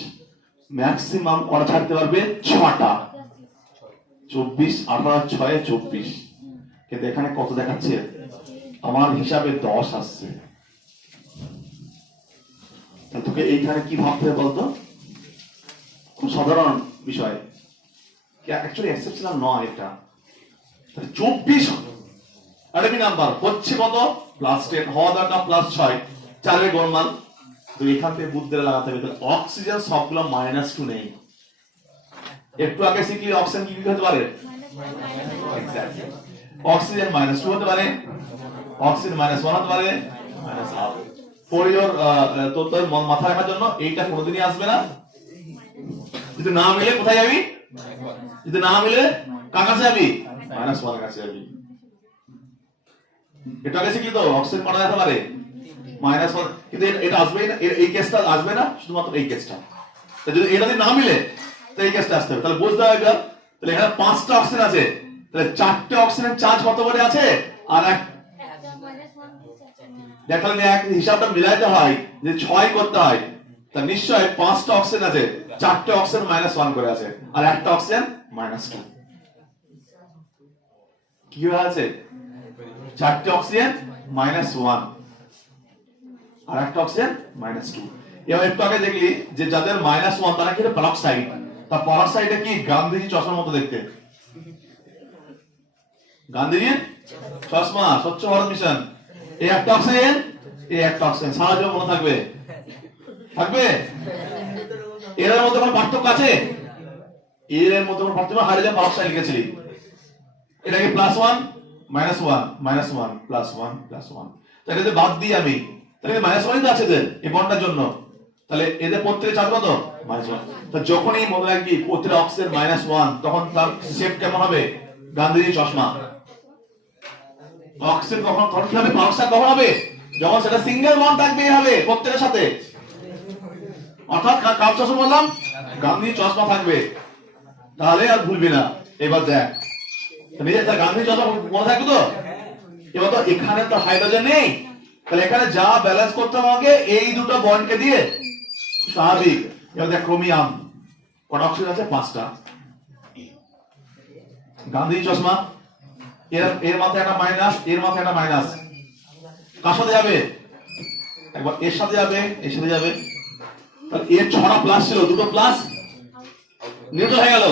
ম্যাক্সিমাম কটা ছাড়তে পারবে 6টা, 24 18 6 24, কিন্তু এখানে কত দেখাচ্ছে, আমার হিসাবে 10 আসছে। তাহলে তোকে এইখানে কি ভাবতে হবে বলতো, খুব সাধারণ বিষয়, অ্যাকচুয়ালি এক্সেপশনাল নয় এটা, 24 আরবি নাম্বার হচ্ছে কত +10, হওয়া দরকার +6, 4 গোলমাল, তো এখান থেকে বুদ্ধি লাগাতে হবে। তাহলে অক্সিজেন সবগুলো -2 নেই, একটু আগে শিখলি অক্সিজেন কি হতে পারে, এক্স্যাক্টলি অক্সিজেন -2 হতে পারে, অক্সিজেন -1 হতে পারে, -1/2। ফর ইওর তোর মাথা রাখার জন্য এইটা কোনোদিনই আসবে না, যদি না মিলে কোথায় যাবি, যদি না মিলে কার কাছে যাবি, -1 কাছে যাবি। এটা আগে শিখলি তো অক্সিজেন কটা যেতে পারে -1, কিন্তু এটা আসবে না, এই কেসটা আসবে না, শুধুমাত্র এই কেসটা। তাহলে যদি এটা যদি না মিলে তো এই কেসটা আসতে হবে, তাহলে বুঝতে হবে। তাহলে এখানে 5টা অক্সিজেন আছে, তাহলে 4টে অক্সিজেন চার্জ কত করে আছে, আর দেখালে হিসাবটা মিলাইতে হয়, যে 6 করতে হয়, তা নিশ্চয় 5টা অক্সিজেন আছে, 4টে অক্সিজেন -1 করে আছে, আর একটা অক্সিজেন -2। কি আছে, 4টে অক্সিজেন -1 আর একটা অক্সিজেন -2। এবার একটু আগে দেখলি যে যাদের -1 তারা কি পেরক্সাইড, তা পেরক্সাইডে কি গান্ধীজি চশমার মতো দেখতে, গান্ধীজির চশমা, স্বচ্ছ ভারত মিশন, এই একটা অক্সিজেন, এই একটা অক্সিজেন, সারা জীবন মনে থাকবে, থাকবে। এর মধ্যে কোনো পার্থক্য আছে? এর মধ্যে কোনো পার্থক্য? হাইড্রোজেন পারঅক্সাইড লিখেছিলি, এটা কি +1 -1 -1 +1 +1, তাহলে যদি বাদ দিই আমি, তাহলে -1ই তো আছে এদের এই বন্ডের জন্য, তাহলে এদের প্রত্যেকটা চার্জ কত? -1। তো যখনই মনে রাখবি প্রত্যেকটা অক্সিজেন -1, তখন তার শেপ কেমন হবে? গান্ধীজি চশমা। অক্সিজেন কখন কি হবে? পারঅক্সাইড কখন হবে? যখন সেটা সিঙ্গেল বন্ড থাকবে হবে প্রত্যেকের সাথে, অর্থাৎ কার চশমা বললাম? গান্ধী চশমা থাকবে, তাহলে আর ভুলবি না। এবার দেখ নিজের গান্ধী চশমা মনে থাকবে তো? এবার তো এখানে তো হাইড্রোজেন নেই, তাহলে এখানে যা ব্যালেন্স করতে হবে এই দুটো বন্ডকে দিয়ে, স্বাভাবিক। এবার দেখ ক্রোমিয়াম কটা অক্সিজেন আছে? 5টা। গান্ধী চশমা, এর মাথায় একটা মাইনাস, এর মাথায় একটা মাইনাস, কার সাথে যাবে? একবার এর সাথে যাবে, এর সাথে যাবে, তাহলে এর 6টা প্লাস ছিল, দুটো প্লাস নিউট্রাল হয়ে গেল।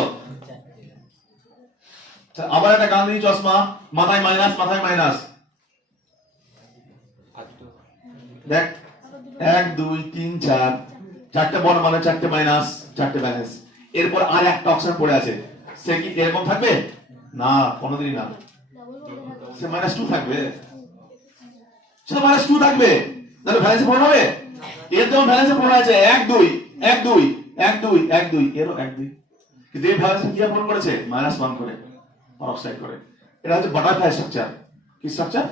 আবার একটা গান্ধী চশমা, মাথায় মাইনাস, মাথায় মাইনাস, দেখ 1 2 3 4, 4টে বন্ড মানে 4টে মাইনাস, 4টে ব্যালেন্স। এরপর আর একটা অক্সিজেন পড়ে আছে, সে কি এরকম থাকবে? না, কোনোদিনই না, সে -2 থাকবে, সে -2 থাকবে, তাহলে ব্যালেন্সে পূরণ হবে। এর যেমন ব্যালেন্সে পূরণ আছে 1 2 1 2 1 2 1 2, এরও 1 2, কিন্তু এই ব্যালেন্সে কি পূরণ করেছে? -1 করে, পারঅক্সাইড করে। এটা হচ্ছে বাটারফ্লাই স্ট্রাকচার। কি স্ট্রাকচার?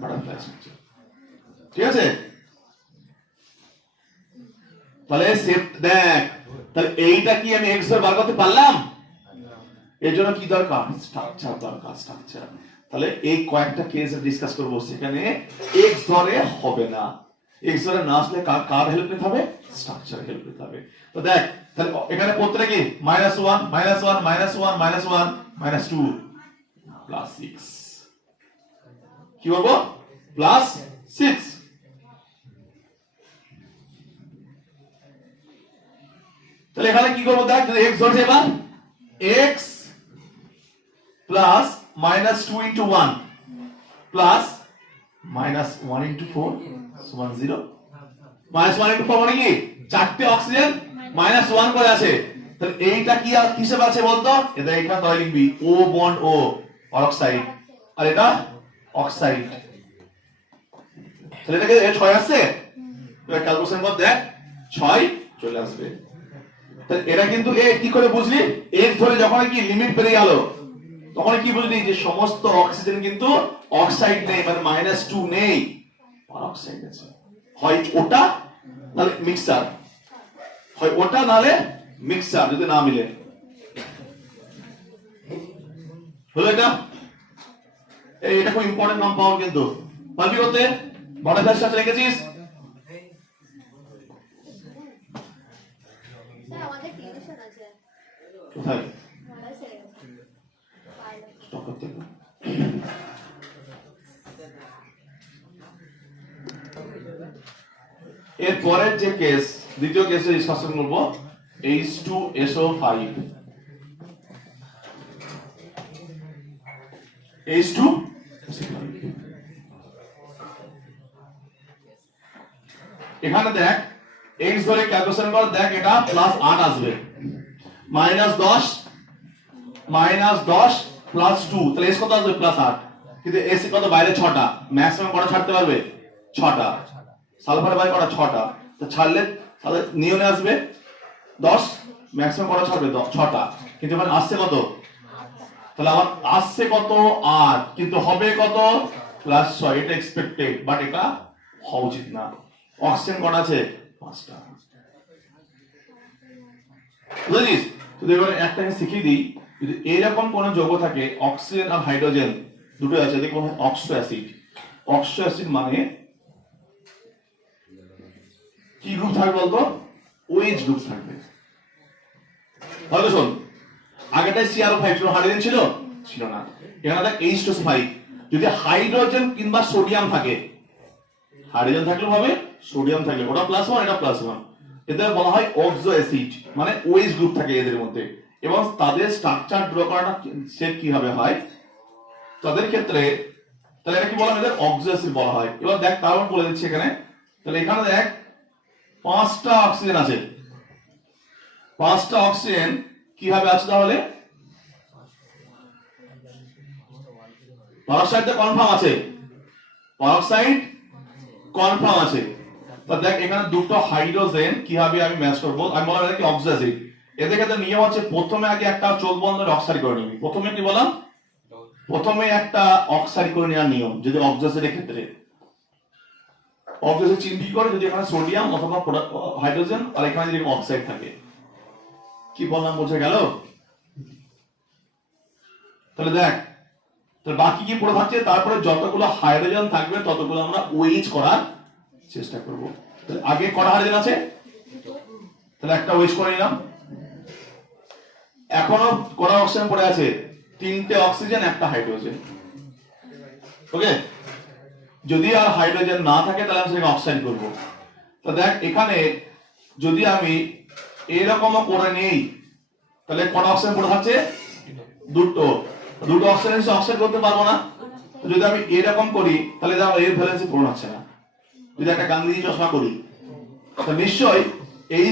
Butterfly structure. ঠিক আছে? তাহলে সেট দেখ, তাহলে এইটা কি আমি এক্স ধরে বার করতে পারলাম? এর জন্য কি দরকার? স্ট্রাকচার দরকার, স্ট্রাকচার। তাহলে এই কয়েকটা কেস ডিসকাস করব, সেখানে এক্স ধরে হবে না। এক্স ধরে না আসলে কার হেল্প নিতে হবে? স্ট্রাকচার হেল্প নিতে হবে। তো দেখ, তাহলে এখানে প্রত্যেকটা কি -1 -1 -1 -1 -2 +6, কি বলবো? +6। তাহলে এখানে কি করবো? দেখ, যদি এক্স ধরছে, এবার x প্লাস -2 × 1 প্লাস -1 × 4 সমান 0। -1 × 4 মানে কি? 4টে অক্সিজেন -1 করে আছে, তাহলে এইটা কি আর কিসে আছে বলতো? এটা এখানে তাই লিখবি O বন্ড O, অক্সাইড, আর এটা অক্সাইড। তাহলে এটাকে 6 আসছে, এবার ক্যালকুলেশন কর, দেখ 6 চলে আসবে। তাহলে এটা কিন্তু এ কি করে বুঝলি? এর ধরে যখন কি লিমিট পেরিয়ে গেল, তখন কি বুঝলি যে সমস্ত অক্সিজেন কিন্তু অক্সাইড নেই, মানে -2 নেই, পারঅক্সাইড আছে। হয় ওটা নালে মিক্সার, হয় ওটা নালে মিক্সার, যদি না মিলে। হলো এটা? এটা খুব ইম্পর্টেন্ট কম্পাউন্ড, কিন্তু পারবি করতে? বাটারফ্লাই স্ট্রাকচার লিখেছিস? কোথায়? স্টপ করতে হবে। এর পরের যে কেস, দ্বিতীয় কেসে ডিসকাশন করব, H2SO5। এখানে দেখ, x ধরে ক্যালকুলেশন কর, দেখ এটা +8 আসবে, -10 +2, তাহলে s কত আসবে? +8। কিন্তু s কত? বাইরে 6টা, ম্যাক্সিমাম কটা ছাড়তে পারবে? 6টা। সালফারের বাইরে কটা? 6টা। তো ছাড়লে তাহলে নিয়নে আসবে 10, ম্যাক্সিমাম কটা ছাড়বে? 6টা। কিন্তু মানে আসছে কত? তাহলে আমার আসছে কত? 8, কিন্তু হবে কত? +6। এটা এক্সপেক্টেড, বাট এটা হওয়া উচিত না। অক্সিজেন কটা আছে? 5টা। বুঝলিস? তো এবারে একটা শিখিয়ে দিই, যদি এরকম কোন যৌগ থাকে, অক্সিজেন আর হাইড্রোজেন দুটো আছে, দেখো অক্সো অ্যাসিড। অক্সো অ্যাসিড মানে কি গ্রুপ থাকবে বলতো? OH গ্রুপ থাকবে। তাহলে শোন, আগেটাই CrO5 ছিল, হাইড্রোজেন ছিল? ছিল না। এখানে দেখ H2SO5, যদি হাইড্রোজেন কিংবা সোডিয়াম থাকে, হাইড্রোজেন থাকলে হবে, সোডিয়াম থাকলে, ওটা +1 এটা +1, এদের বলা হয় অক্সো অ্যাসিড, মানে OH গ্রুপ থাকে এদের মধ্যে। এবং তাদের স্ট্রাকচার ড্র করাটা সেট কিভাবে হয় তাদের ক্ষেত্রে, তাহলে এটা কি বলা হয়? এদের অক্সো অ্যাসিড বলা হয়। এবার দেখ কার্বন বলে দিচ্ছি এখানে, তাহলে এখানে দেখ 5টা অক্সিজেন আছে, পাঁচটা অক্সিজেন কিভাবে আছে তাহলে? পারক্সাইড তো কনফার্ম আছে, পারক্সাইড কনফার্ম আছে। তো দেখ এখানে দুটো হাইড্রোজেন কিভাবে আমি ম্যাচ করব, আমি বললাম এটা কি অক্সিডাইজিভ। এদের ক্ষেত্রে নিয়ম হচ্ছে প্রথমে আগে একটা চোখ বন্ধ অক্সাইড করে নিবি। প্রথমে কি বললাম? প্রথমে একটা অক্সাইড করে নেওয়ার নিয়ম যদি অক্সিডাইজের ক্ষেত্রে। অক্সিডাইজ চিহ্নিত করে যদি এখানে সোডিয়াম অথবা হাইড্রোজেন আর এখানে যদি অক্সাইড থাকে। কি বললাম বোঝা গেল? তাহলে দেখ তাহলে বাকি কি পড়ে থাকছে, তারপরে যতগুলো হাইড্রোজেন থাকবে ততগুলো আমরা ওএইচ করার চেষ্টা করব। তাহলে আগে কটা হাইড্রোজেন আছে? তাহলে একটা ওএইচ করে নিলাম। এখনো কটা অক্সিজেন পড়ে আছে? তিনটে অক্সিজেন একটা হাইড্রোজেন। ওকে, যদি আর হাইড্রোজেন না থাকে তাহলে আমি সেটাকে অক্সাইড করব। তো দেখ এখানে যদি আমি এরকমও করে নেই তাহলে কটা অক্সিজেন পড়ে থাকছে? দুটো। দুটো অক্সিজেন অক্সাইড করতে পারবো না। যদি আমি এরকম করি তাহলে দেখো এর ভ্যালেন্সি পূরণ হচ্ছে না। যদি একটা গান্ধী চশমা করি তো নিশ্চয়ই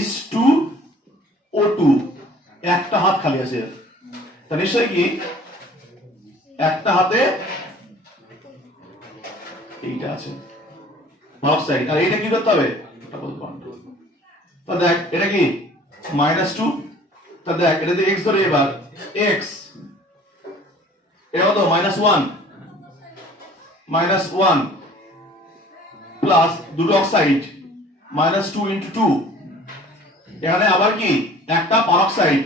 H2O2 একটা হাত খালি আছে, তা নিশ্চয়ই কি একটা হাতে এইটা আছে পারক্সাইড, আর এইটা কি করতে হবে? Double bond. তো দেখ এটা কি -2, তা দেখ এটা দিয়ে x ধরে এবার x এটা কত -1 প্লাস দুটো অক্সাইড -2 × 2, এখানে আবার কি একটা পারক্সাইড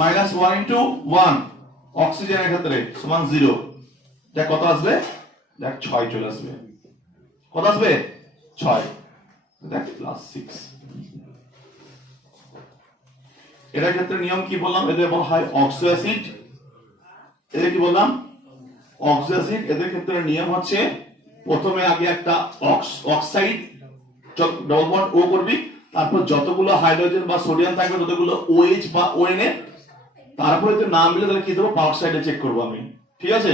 -1 × 1 অক্সিজেনের ক্ষেত্রে সমান 0। দেখ কত আসবে? দেখ 6 চলে আসবে। কত আসবে? 6। দেখ +6। এটার ক্ষেত্রে নিয়ম কি বললাম? এদের বলা হয় অক্সো অ্যাসিড। এদের কি বললাম? Oxo acid. এদের ক্ষেত্রে নিয়ম হচ্ছে প্রথমে আগে একটা অক্সাইড ডবল বন্ড ও করবি, তারপর যতগুলো হাইড্রোজেন বা সোডিয়াম থাকবে ততগুলো OH বা ONA, তারপরে যদি না মিলে তাহলে কি দেবো? পারক্সাইডে চেক করবো আমি। ঠিক আছে,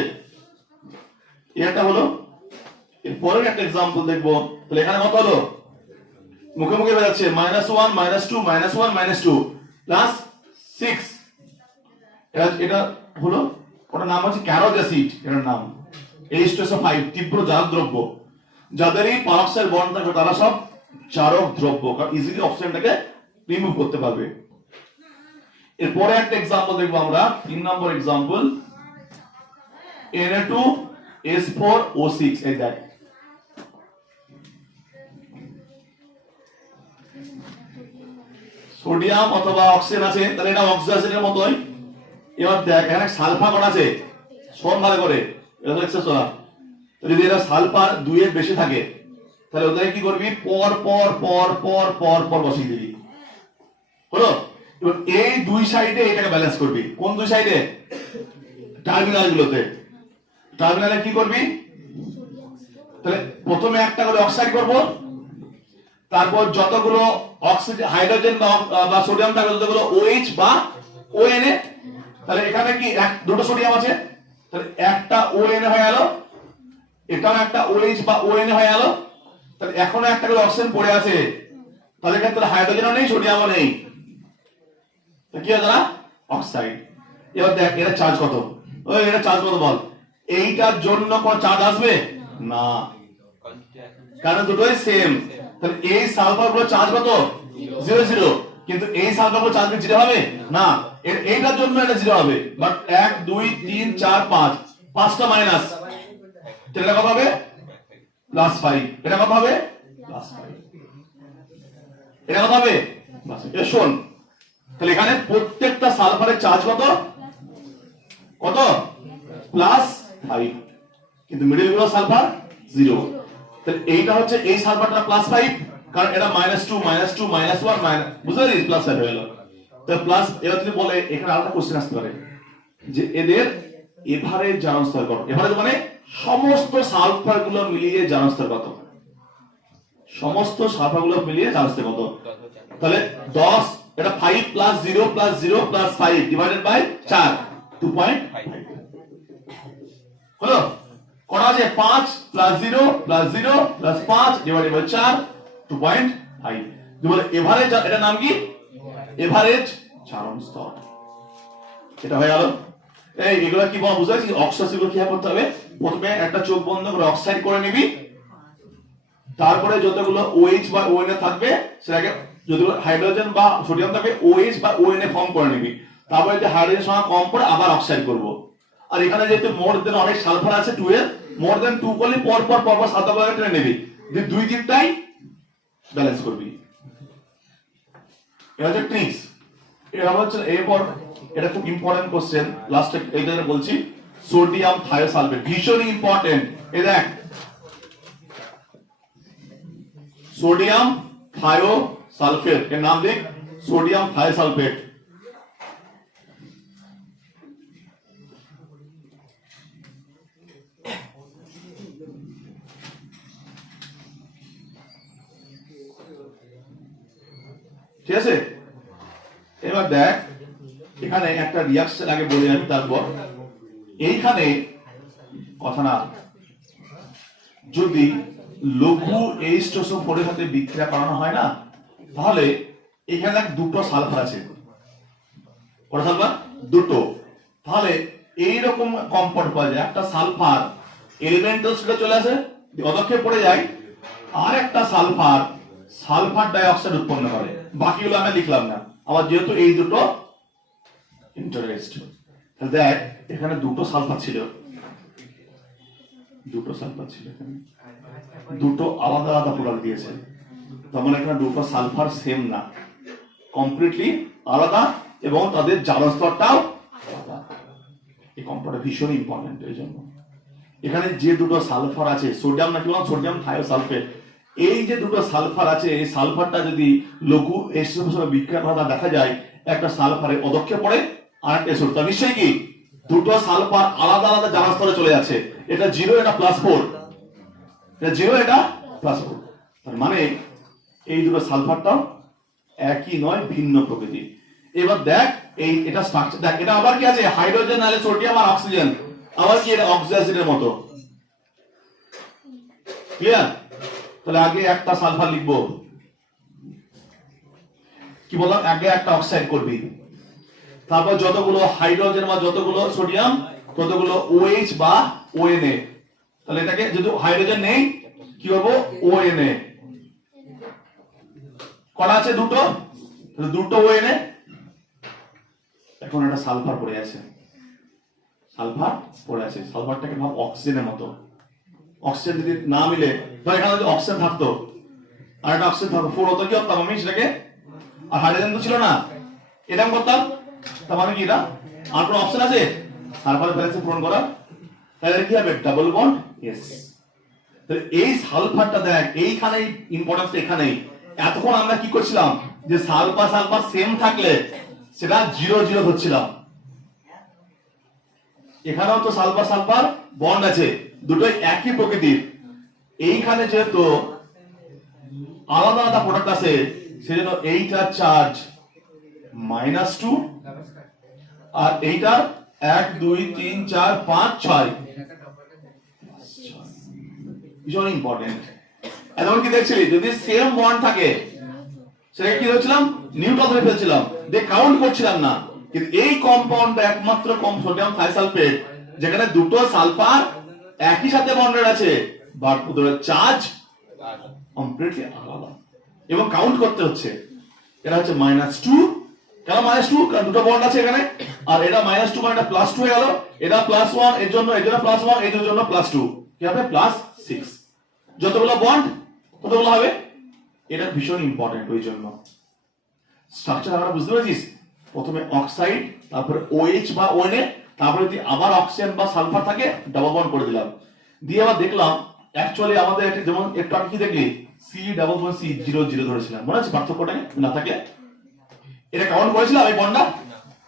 এটা হলো। এরপরের একটা एग्जांपल দেখবো। তাহলে এখানে কত হলো? মুখে মুখে বের হচ্ছে -1 -2 -1 -2 +6। এটা হলো, ওটার নাম হচ্ছে ক্যারোজ অ্যাসিড। এটার নাম H2SO5, তীব্র জারক দ্রব্য। যাদেরই পারক্সাইড বন্ড থাকবে তারা সব জারক দ্রব্য, কারণ ইজিলি অক্সিজেনটাকে রিমুভ করতে পারবে। এরপরে একটা एग्जांपल দেখবো আমরা, 3 নম্বর एग्जांपल Na2S4O6। এই দেখ সোডিয়াম অথবা অক্সিজেন আছে, তাহলে এটা অক্সো অ্যাসিডের মতোই। এবার দেখ এখানে সালফার কত আছে? শোন ভালো করে, এটা তো এক্সেস হলো। যদি এটা সালফার 2 এর বেশি থাকে তাহলে ওদের কি করবি? পর পর পর পর পর পর বসিয়ে দিবি। হলো? এবার এই দুই সাইডে এটাকে ব্যালেন্স করবি। কোন দুই সাইডে? টার্মিনাল গুলোতে। টার্মিনালে কি করবি? তাহলে প্রথমে একটা করে অক্সাইড করব, তারপর যতগুলো অক্সিজেন হাইড্রোজেন বা সোডিয়াম থাকবে ততগুলো OH বা ONA। তাহলে এখানে কি দুটো সোডিয়াম আছে, তাহলে একটা ONA হয়ে গেল, এটাও একটা OH বা ONA হয়ে গেল। তাহলে এখনো একটা করে অক্সিজেন পড়ে আছে, তাহলে এখানে হাইড্রোজেনও নেই সোডিয়ামও নেই, তো কি হয়? তারা অক্সাইড। এবার দেখ এটা চার্জ কত? ওই এটা চার্জ কত বল? এইটার জন্য কোন চার্জ আসবে না, কারণ দুটোই সেম। তাহলে এই সালফার গুলো চার্জ কত? 0 0। কিন্তু এই সালফার গুলো চার্জ কি 0 হবে না? এইটার জন্য এটা 0 হবে, বাট 1 2 3 4 5 পাঁচটা মাইনাস, এটা কত হবে? +5। এটা কত হবে? +5। এটা কত হবে? +5। শোন, তাহলে এখানে প্রত্যেকটা সালফারের চার্জ কত? কত? +5, কিন্তু মিডল গুলো সালফার 0। তাহলে এইটা হচ্ছে এই সালফারটা +5, কারণ এটা -2 -2 -1 বুঝতে পারছিস? +5 হয়ে গেল। তো প্লাস এবার যদি বলে এখানে আলাদা কোশ্চেন আসতে পারে যে এদের এভারেজ জারণ স্তর কত? এভারেজ মানে সমস্ত সালফার গুলো মিলিয়ে জারণ স্তর কত? সমস্ত সালফার গুলো মিলিয়ে জারণ স্তর কত? তাহলে 10, এটা 5 + 0 + 0 + 5 ডিভাইডেড বাই 4, 2.5 হলো। কত আছে? 5 + 0 + 0 + 5 ডিভাইডেড বাই 4, 2.5। যদি বলে এভারেজ, এটা নাম কি? এভারেজ জারণ স্তর। এটা হয়ে গেল। এই এগুলো কি বল বুঝাইছি, অক্সাইড এগুলো কি করতে হবে, প্রথমে একটা চোখ বন্ধ করে অক্সাইড করে নিবি, তারপরে যতগুলো OH বা ONA থাকবে সেটাকে, যতগুলো হাইড্রোজেন বা সোডিয়াম থাকবে OH বা ONA ফর্ম করে নিবি, তারপরে যদি হাইড্রোজেন সংখ্যা কম পড়ে আবার অক্সাইড করব। আর এখানে যেহেতু মোর দেন অনেক সালফার আছে 2 এর, মোর দেন 2 করলে পর পর সালফার টেনে নেবি, যে দুই দিকটাই ব্যালেন্স করবি। এটা হচ্ছে ট্রিক্স। এটা হচ্ছে এরপর, এটা খুব ইম্পর্টেন্ট কোশ্চেন, লাস্টে এইটা বলছি, সোডিয়াম থায়োসালফেট ভীষণ ইম্পর্টেন্ট। এই দেখ, সোডিয়াম থায়োসালফেট এর নাম দেখ, সোডিয়াম থায়োসালফেট। ঠিক আছে, এবার দেখ এখানে একটা রিঅ্যাকশন আগে বলি আমি, তারপর এইখানে কথা না, যদি লঘু H2SO4 এর সাথে বিক্রিয়া করানো হয় না, তাহলে এখানে দুটো সালফার আছে, কত সালফার? দুটো। তাহলে এইরকম কম্পাউন্ড পাওয়া যায়, একটা সালফার এলিমেন্টাল স্টেটে চলে আসে, অদক্ষে পড়ে যায়, আর একটা সালফার সালফার ডাইঅক্সাইড উৎপন্ন করে। বাকিগুলো আমি লিখলাম না, আবার যেহেতু এই দুটো ইন্টারেস্ট, তাহলে দেখ এখানে দুটো সালফার ছিল, এখানে দুটো আলাদা আলাদা প্রোডাক্ট দিয়েছে, তার মানে এখানে দুটো সালফার সেম না, কমপ্লিটলি আলাদা, এবং তাদের জারণ স্তরটাও আলাদা। এই কম্পাউন্ডটা ভীষণ ইম্পর্টেন্ট। এই জন্য এখানে যে দুটো সালফার আছে, সোডিয়াম নাকি বললাম, সোডিয়াম থায়োসালফেট, এই যে দুটো সালফার আছে, এই সালফারটা যদি লঘু H2SO4 সঙ্গে বিক্রিয়া করা দেখা যায়, একটা সালফারে অদক্ষে পড়ে আর একটা H2SO4, তা নিশ্চয়ই কি দুটো সালফার আলাদা আলাদা জারণ স্তরে চলে যাচ্ছে, এটা 0 এটা +4, এটা 0 এটা +4, তার মানে এই দুটো সালফারটাও একই নয়, ভিন্ন প্রকৃতির। এবার দেখ এই এটা স্ট্রাকচার দেখ, এটা আবার কি আছে, হাইড্রোজেন আর সোডিয়াম আর অক্সিজেন, আবার কি এটা অক্সিজেনের মতো, ক্লিয়ার? তাহলে আগে একটা সালফার লিখবো, কি বললাম, আগে একটা অক্সাইড করবি, তারপর যতগুলো হাইড্রোজেন বা যতগুলো সোডিয়াম, ততগুলো OH বা ONA, তাহলে এটাকে যদি হাইড্রোজেন নেই কি হবে, ONA, কটা আছে, দুটো, তাহলে দুটো ONA। এখন একটা সালফার পড়ে আছে, সালফারটাকে ভাব অক্সিজেনের মতো, অক্সিজেন যদি না মিলে, ধর এখানে যদি অক্সিজেন থাকতো আর একটা অক্সিজেন থাকতো, 4 হতো, কি করতাম আমি সেটাকে, আর হাইড্রোজেন তো ছিল না, এরকম করতাম, তার মানে কি, এটা আর কোনো অপশন আছে সালফার ব্যালেন্স পূরণ করা, তাহলে কি হবে, ডাবল বন্ড, ইয়েস। তাহলে এই সালফারটা দেখ, এইখানে ইম্পর্টেন্স এখানেই, এতক্ষণ আমরা কি করছিলাম, যে সালফার সেম থাকলে সেটা 0 ধরছিলাম, এখানেও তো সালফার বন্ড আছে, দুটোই একই প্রকৃতির, এইখানে যেহেতু আলাদা আলাদা প্রোডাক্ট আছে, সেজন্য এইটার চার্জ -2 আর এইটার 1 2 3 4 5 6, ভীষণ ইম্পর্টেন্ট। এখন কি দেখছিলি, যদি সেম বন্ড থাকে সেটাকে কি ধরছিলাম, নিউট্রাল ধরে ফেলছিলাম, দিয়ে কাউন্ট করছিলাম না, কিন্তু এই কম্পাউন্ডটা একমাত্র সোডিয়াম থায়োসালফেট, যেখানে দুটো সালফার একই সাথে বন্ডেড আছে, বাট ওদের চার্জ কমপ্লিটলি আলাদা, এবং কাউন্ট করতে হচ্ছে। এটা হচ্ছে -2, কেন -2, কারণ দুটো বন্ড আছে এখানে, আর এটা -2 মানে এটা +2 হয়ে গেল, এটা +1 এর জন্য, এর জন্য +1, এর জন্য +2, কি হবে, +6, যতগুলো বন্ড ততগুলো হবে। এটা ভীষণ ইম্পর্টেন্ট, ওই জন্য স্ট্রাকচার আমরা বুঝতে পেরেছিস, প্রথমে অক্সাইড, তারপরে OH বা ONA, তারপরে যদি আবার অক্সিজেন বা সালফার থাকে ডাবল বন্ড করে দিলাম, দিয়ে আবার দেখলাম অ্যাকচুয়ালি আমাদের এটা যেমন একটু আগে কি দেখলি, C+C0 ধরেছিলাম, মনে আছে পার্থক্যটা না থাকলে, এটা কাউন্ট করেছিলাম এই বন্ডটা,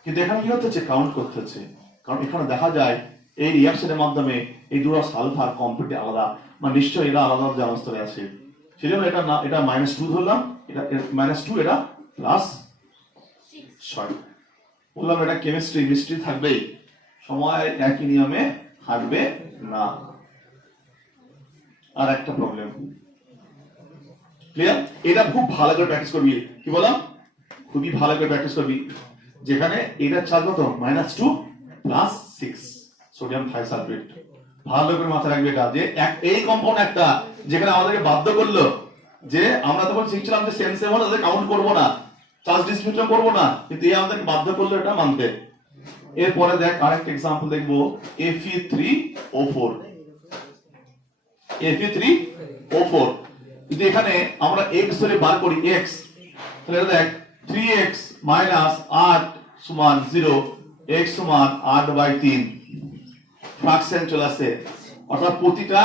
কিন্তু এখানে কি হচ্ছে, কাউন্ট করতে হচ্ছে, কারণ এখানে দেখা যায় এই রিঅ্যাকশনের মাধ্যমে এই দুটো সালফার কমপ্লিটলি আলাদা, মানে নিশ্চয়ই এরা আলাদা জারণ স্তরে আছে, সেজন্য এটা না, এটা -2 ধরলাম, এটা -2, এটা +6 বললাম। এটা কেমিস্ট্রি, মিস্ট্রি থাকবেই, সময় একই নিয়মে হাঁটবে না। আর একটা প্রবলেম, ক্লিয়ার? এটা খুব ভালো করে প্র্যাকটিস করবি, কি বললাম, খুবই ভালো করে প্র্যাকটিস করবি, যেখানে এটার চার্জ কত -2 + 6 সোডিয়াম থাইসালফেট। ভালো করে মাথায় রাখবে এটা, যে এই কম্পাউন্ড একটা যেখানে আমাদেরকে বাধ্য করলো যে আমরা তখন শিখছিলাম যে সেম সেম হলে তাদের কাউন্ট করব না, চার্জ ডিস্ট্রিবিউশন করব না, কিন্তু এই আমাদেরকে বাধ্য করলো এটা মানতে। এরপরে দেখ আরেকটা एग्जांपल দেখবো, Fe3O4। Fe3O4 যদি এখানে আমরা x ধরে বার করি x, তাহলে দেখ 3x - 8 = 0, x = 8/3 ফ্র্যাকশন চলে আসে, অর্থাৎ প্রতিটা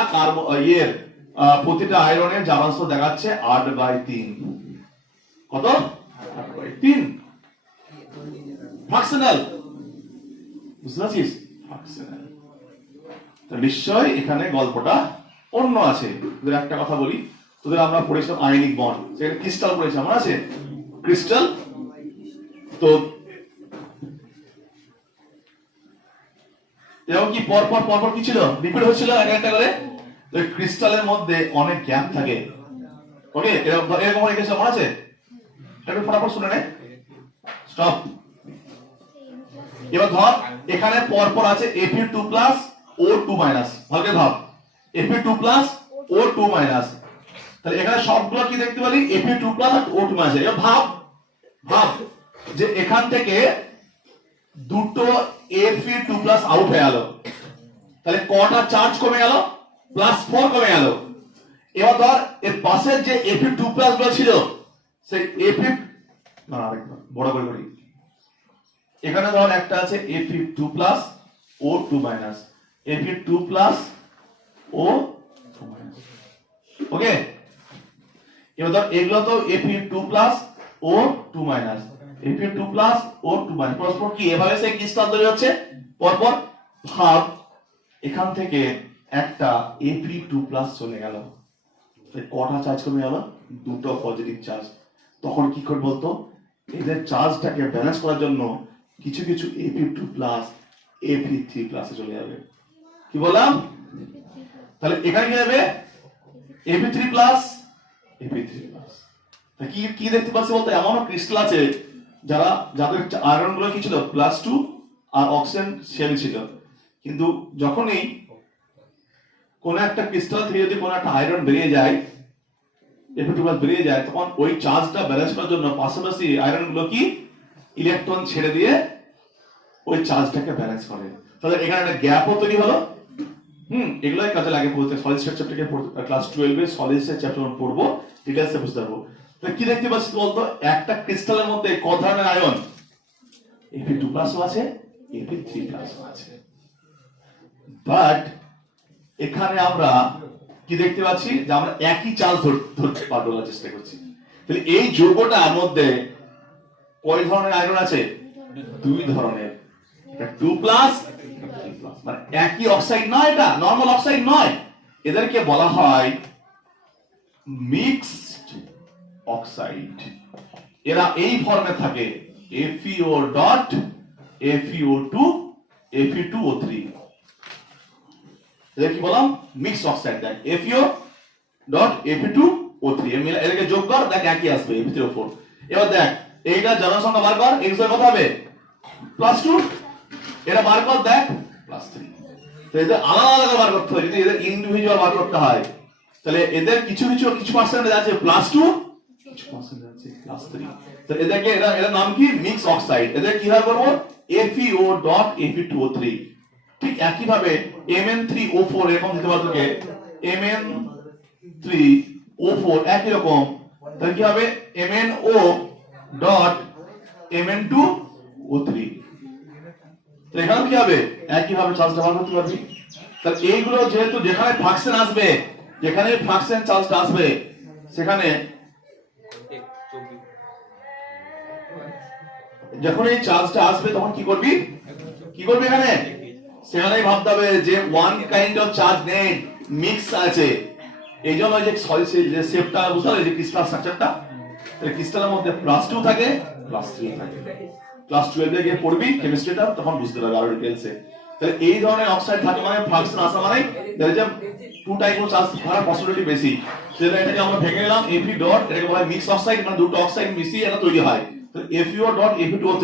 প্রতিটা আয়রনের জারণাংশ দেখাচ্ছে 8/3। কত? 8/3 ফ্র্যাকশনাল। বুঝতে পারছিস? ফ্র্যাকশনাল। তো নিশ্চয়ই এখানে গল্পটা অন্য আছে। তোদের একটা কথা বলি, তোদের আমরা পড়েছিলাম আয়নিক বন্ড, সেটা ক্রিস্টাল পড়েছি, মনে আছে? ক্রিস্টাল। তো এরকম কি পরপর কি ছিল, রিপিট হচ্ছিল একটা করে। তো ক্রিস্টালের মধ্যে অনেক গ্যাপ থাকে। ওকে, এরকম অনেক কিছু মনে আছে? একটু ফটাফট শুনে নে। স্টপ। এবার ধর এখানে পরপর আছে Fe2+ O2-। ভালো করে ভাব, Fe2+ O2-। তাহলে এখানে সবগুলো কি দেখতে পারি? Fe2+ আর O2-। এবার ভাব যে এখান থেকে দুটো Fe2+ আউট হয়ে গেল, তাহলে কটা চার্জ কমে গেল? +4 কমে গেল। এবার ধর এর পাশের যে Fe2+ গুলো ছিল, সেই বড় করে করি, এখানে ধর একটা আছে Fe2+ O2-, Fe2+ O2-। ওকে, এবার ধর এগুলো তো Fe2+ O2-, Fe2+ O2-। পরস্পর কি এভাবে সেই ক্রিস্টাল তৈরি হচ্ছে পরপর। ভাব এখান থেকে একটা Fe2+ চলে গেল, কটা চার্জ কমে গেল? দুটো পজিটিভ চার্জ। তখন কি করে বলতো, এদের চার্জটাকে ব্যালেন্স করার জন্য কিছু Fe2+ Fe3+ চলে যাবে। কি বললাম? তাহলে এখানে কি হবে? Fe3+ Fe3+। কি দেখতে পাচ্ছি বলতে, এমনও ক্রিস্টাল আছে যাদের আয়রন গুলো কি ছিল? +2 আর অক্সিজেন শেল ছিল, কিন্তু যখনই কোন একটা ক্রিস্টাল থেকে যদি কোন একটা আয়রন বেরিয়ে যায়, Fe2+ বেরিয়ে যায়, তখন ওই চার্জটা ব্যালেন্স করার জন্য পাশাপাশি আয়রন গুলো কি ইলেকট্রন ছেড়ে দিয়ে ওই চার্জটাকে ব্যালেন্স করে। তাহলে এখানে একটা গ্যাপও তৈরি হলো। এগুলাই কাজে লাগে বলতে। সলিড স্ট্রাকচার থেকে ক্লাস 12 এর সলিডস এর চ্যাপ্টার পড়বো, ডিটেইলসে বুঝতে পারবো। তো কি দেখতে পাচ্ছি বলতো, একটা ক্রিস্টালের মধ্যে কত ধরনের আয়ন? Fe2+ আছে, Fe3+ আছে। বাট এখানে আমরা কি দেখতে পাচ্ছি, যে আমরা একই চার্জ ধরতে পারার চেষ্টা করছি। তাহলে এই যৌগটার মধ্যে কয় ধরনের আয়রন আছে? দুই ধরনের, এটা 2+, 3+। মানে একই অক্সাইড নয়, এটা নরমাল অক্সাইড নয়, এদেরকে বলা হয় মিক্সড অক্সাইড। এরা এই ফর্মে থাকে, FeO ডট FeO2 Fe2O3। এদের কি বললাম? Mixed oxide. দেখ FeO ডট Fe2O3 এটাকে যোগ কর, দেখ একই আসবে Fe3O4। এবার দেখ এইটা জনসংখ্যা বার কর, x এর কত হবে? +2। এটা বার কর, দেখ +3। তো এদের আলাদা আলাদা বার করতে হয়, যদি এদের ইন্ডিভিজুয়াল বার করতে হয়, তাহলে এদের কিছু পার্সেন্টেজ আছে +2, কিছু পার্সেন্টেজ আছে +3। তো এদেরকে এর নাম কি? Mix oxide. এদের কি হয় করব? FeO dot Fe2O3। ঠিক একই ভাবে Mn3O4 এরকম দিতে পারতো, কে Mn3O4 একই রকম। তাহলে কি হবে? MnO dot Mn2O3। তো এখানে কি হবে? একই ভাবে চার্জটা বার করতে পারবি। তাহলে এইগুলো যেহেতু যেখানে ফ্র্যাকশন আসবে, যেখানে ফ্র্যাকশন চার্জটা আসবে, সেখানে যখন এই চার্জটা আসবে তখন কি করবি? এখানে সেখানেই ভাবতে হবে যে ওয়ান কাইন্ড অফ চার্জ নেই, মিক্স আছে। এই জন্য যে সলিড যে শেপটা বুঝতে হবে, যে ক্রিস্টাল স্ট্রাকচারটা, ক্রিস্টালের মধ্যে +2 থাকে, +3 থাকে। ক্লাস 12 এ গিয়ে পড়বি কেমিস্ট্রিটা, তখন বুঝতে পারবি আরো ডিটেইলসে। তাহলে এই ধরনের অক্সাইড থাকে মানে ফ্রাকশন আসা মানে there is a two type of charge থাকার পসিবিলিটি বেশি। সেটা এটাকে আমরা ভেঙে নিলাম, Fe ডট, এটাকে বলা হয় মিক্স অক্সাইড, মানে দুটো অক্সাইড মিশিয়ে এটা তৈরি হয়। তো FeO ডট Fe2O3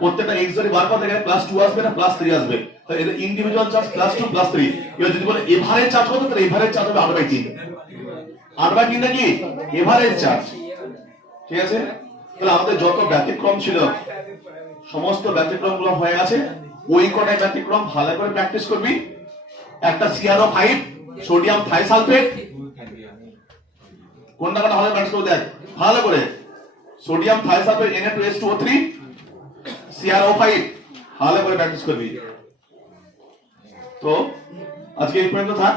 প্রত্যেকটা এক্স যদি বার করতে গেলে +2 আসবে না +3 আসবে, তাহলে এদের ইন্ডিভিজুয়াল চার্জ +2 +3। এবার যদি বলে এভারেজ চার্জ কত, তাহলে এভারেজ চার্জ হবে 8/3। 8/3 নাকি এভারেজ চার্জ, ঠিক আছে? তাহলে আমাদের যত ব্যতিক্রম ছিল সমস্ত ব্যতিক্রম গুলো হয়ে গেছে। ওই কটাই ব্যতিক্রম ভালো করে প্র্যাকটিস করবি। একটা CrO5 সোডিয়াম থাইসালফেট, কোনটা কোনটা ভালো প্র্যাকটিস করে দেখ ভালো করে। সোডিয়াম থাইসালফেট Na2H2O3 CrO5 ভালো করে প্র্যাকটিস করবি। তো আজকে এই পর্যন্ত থাক।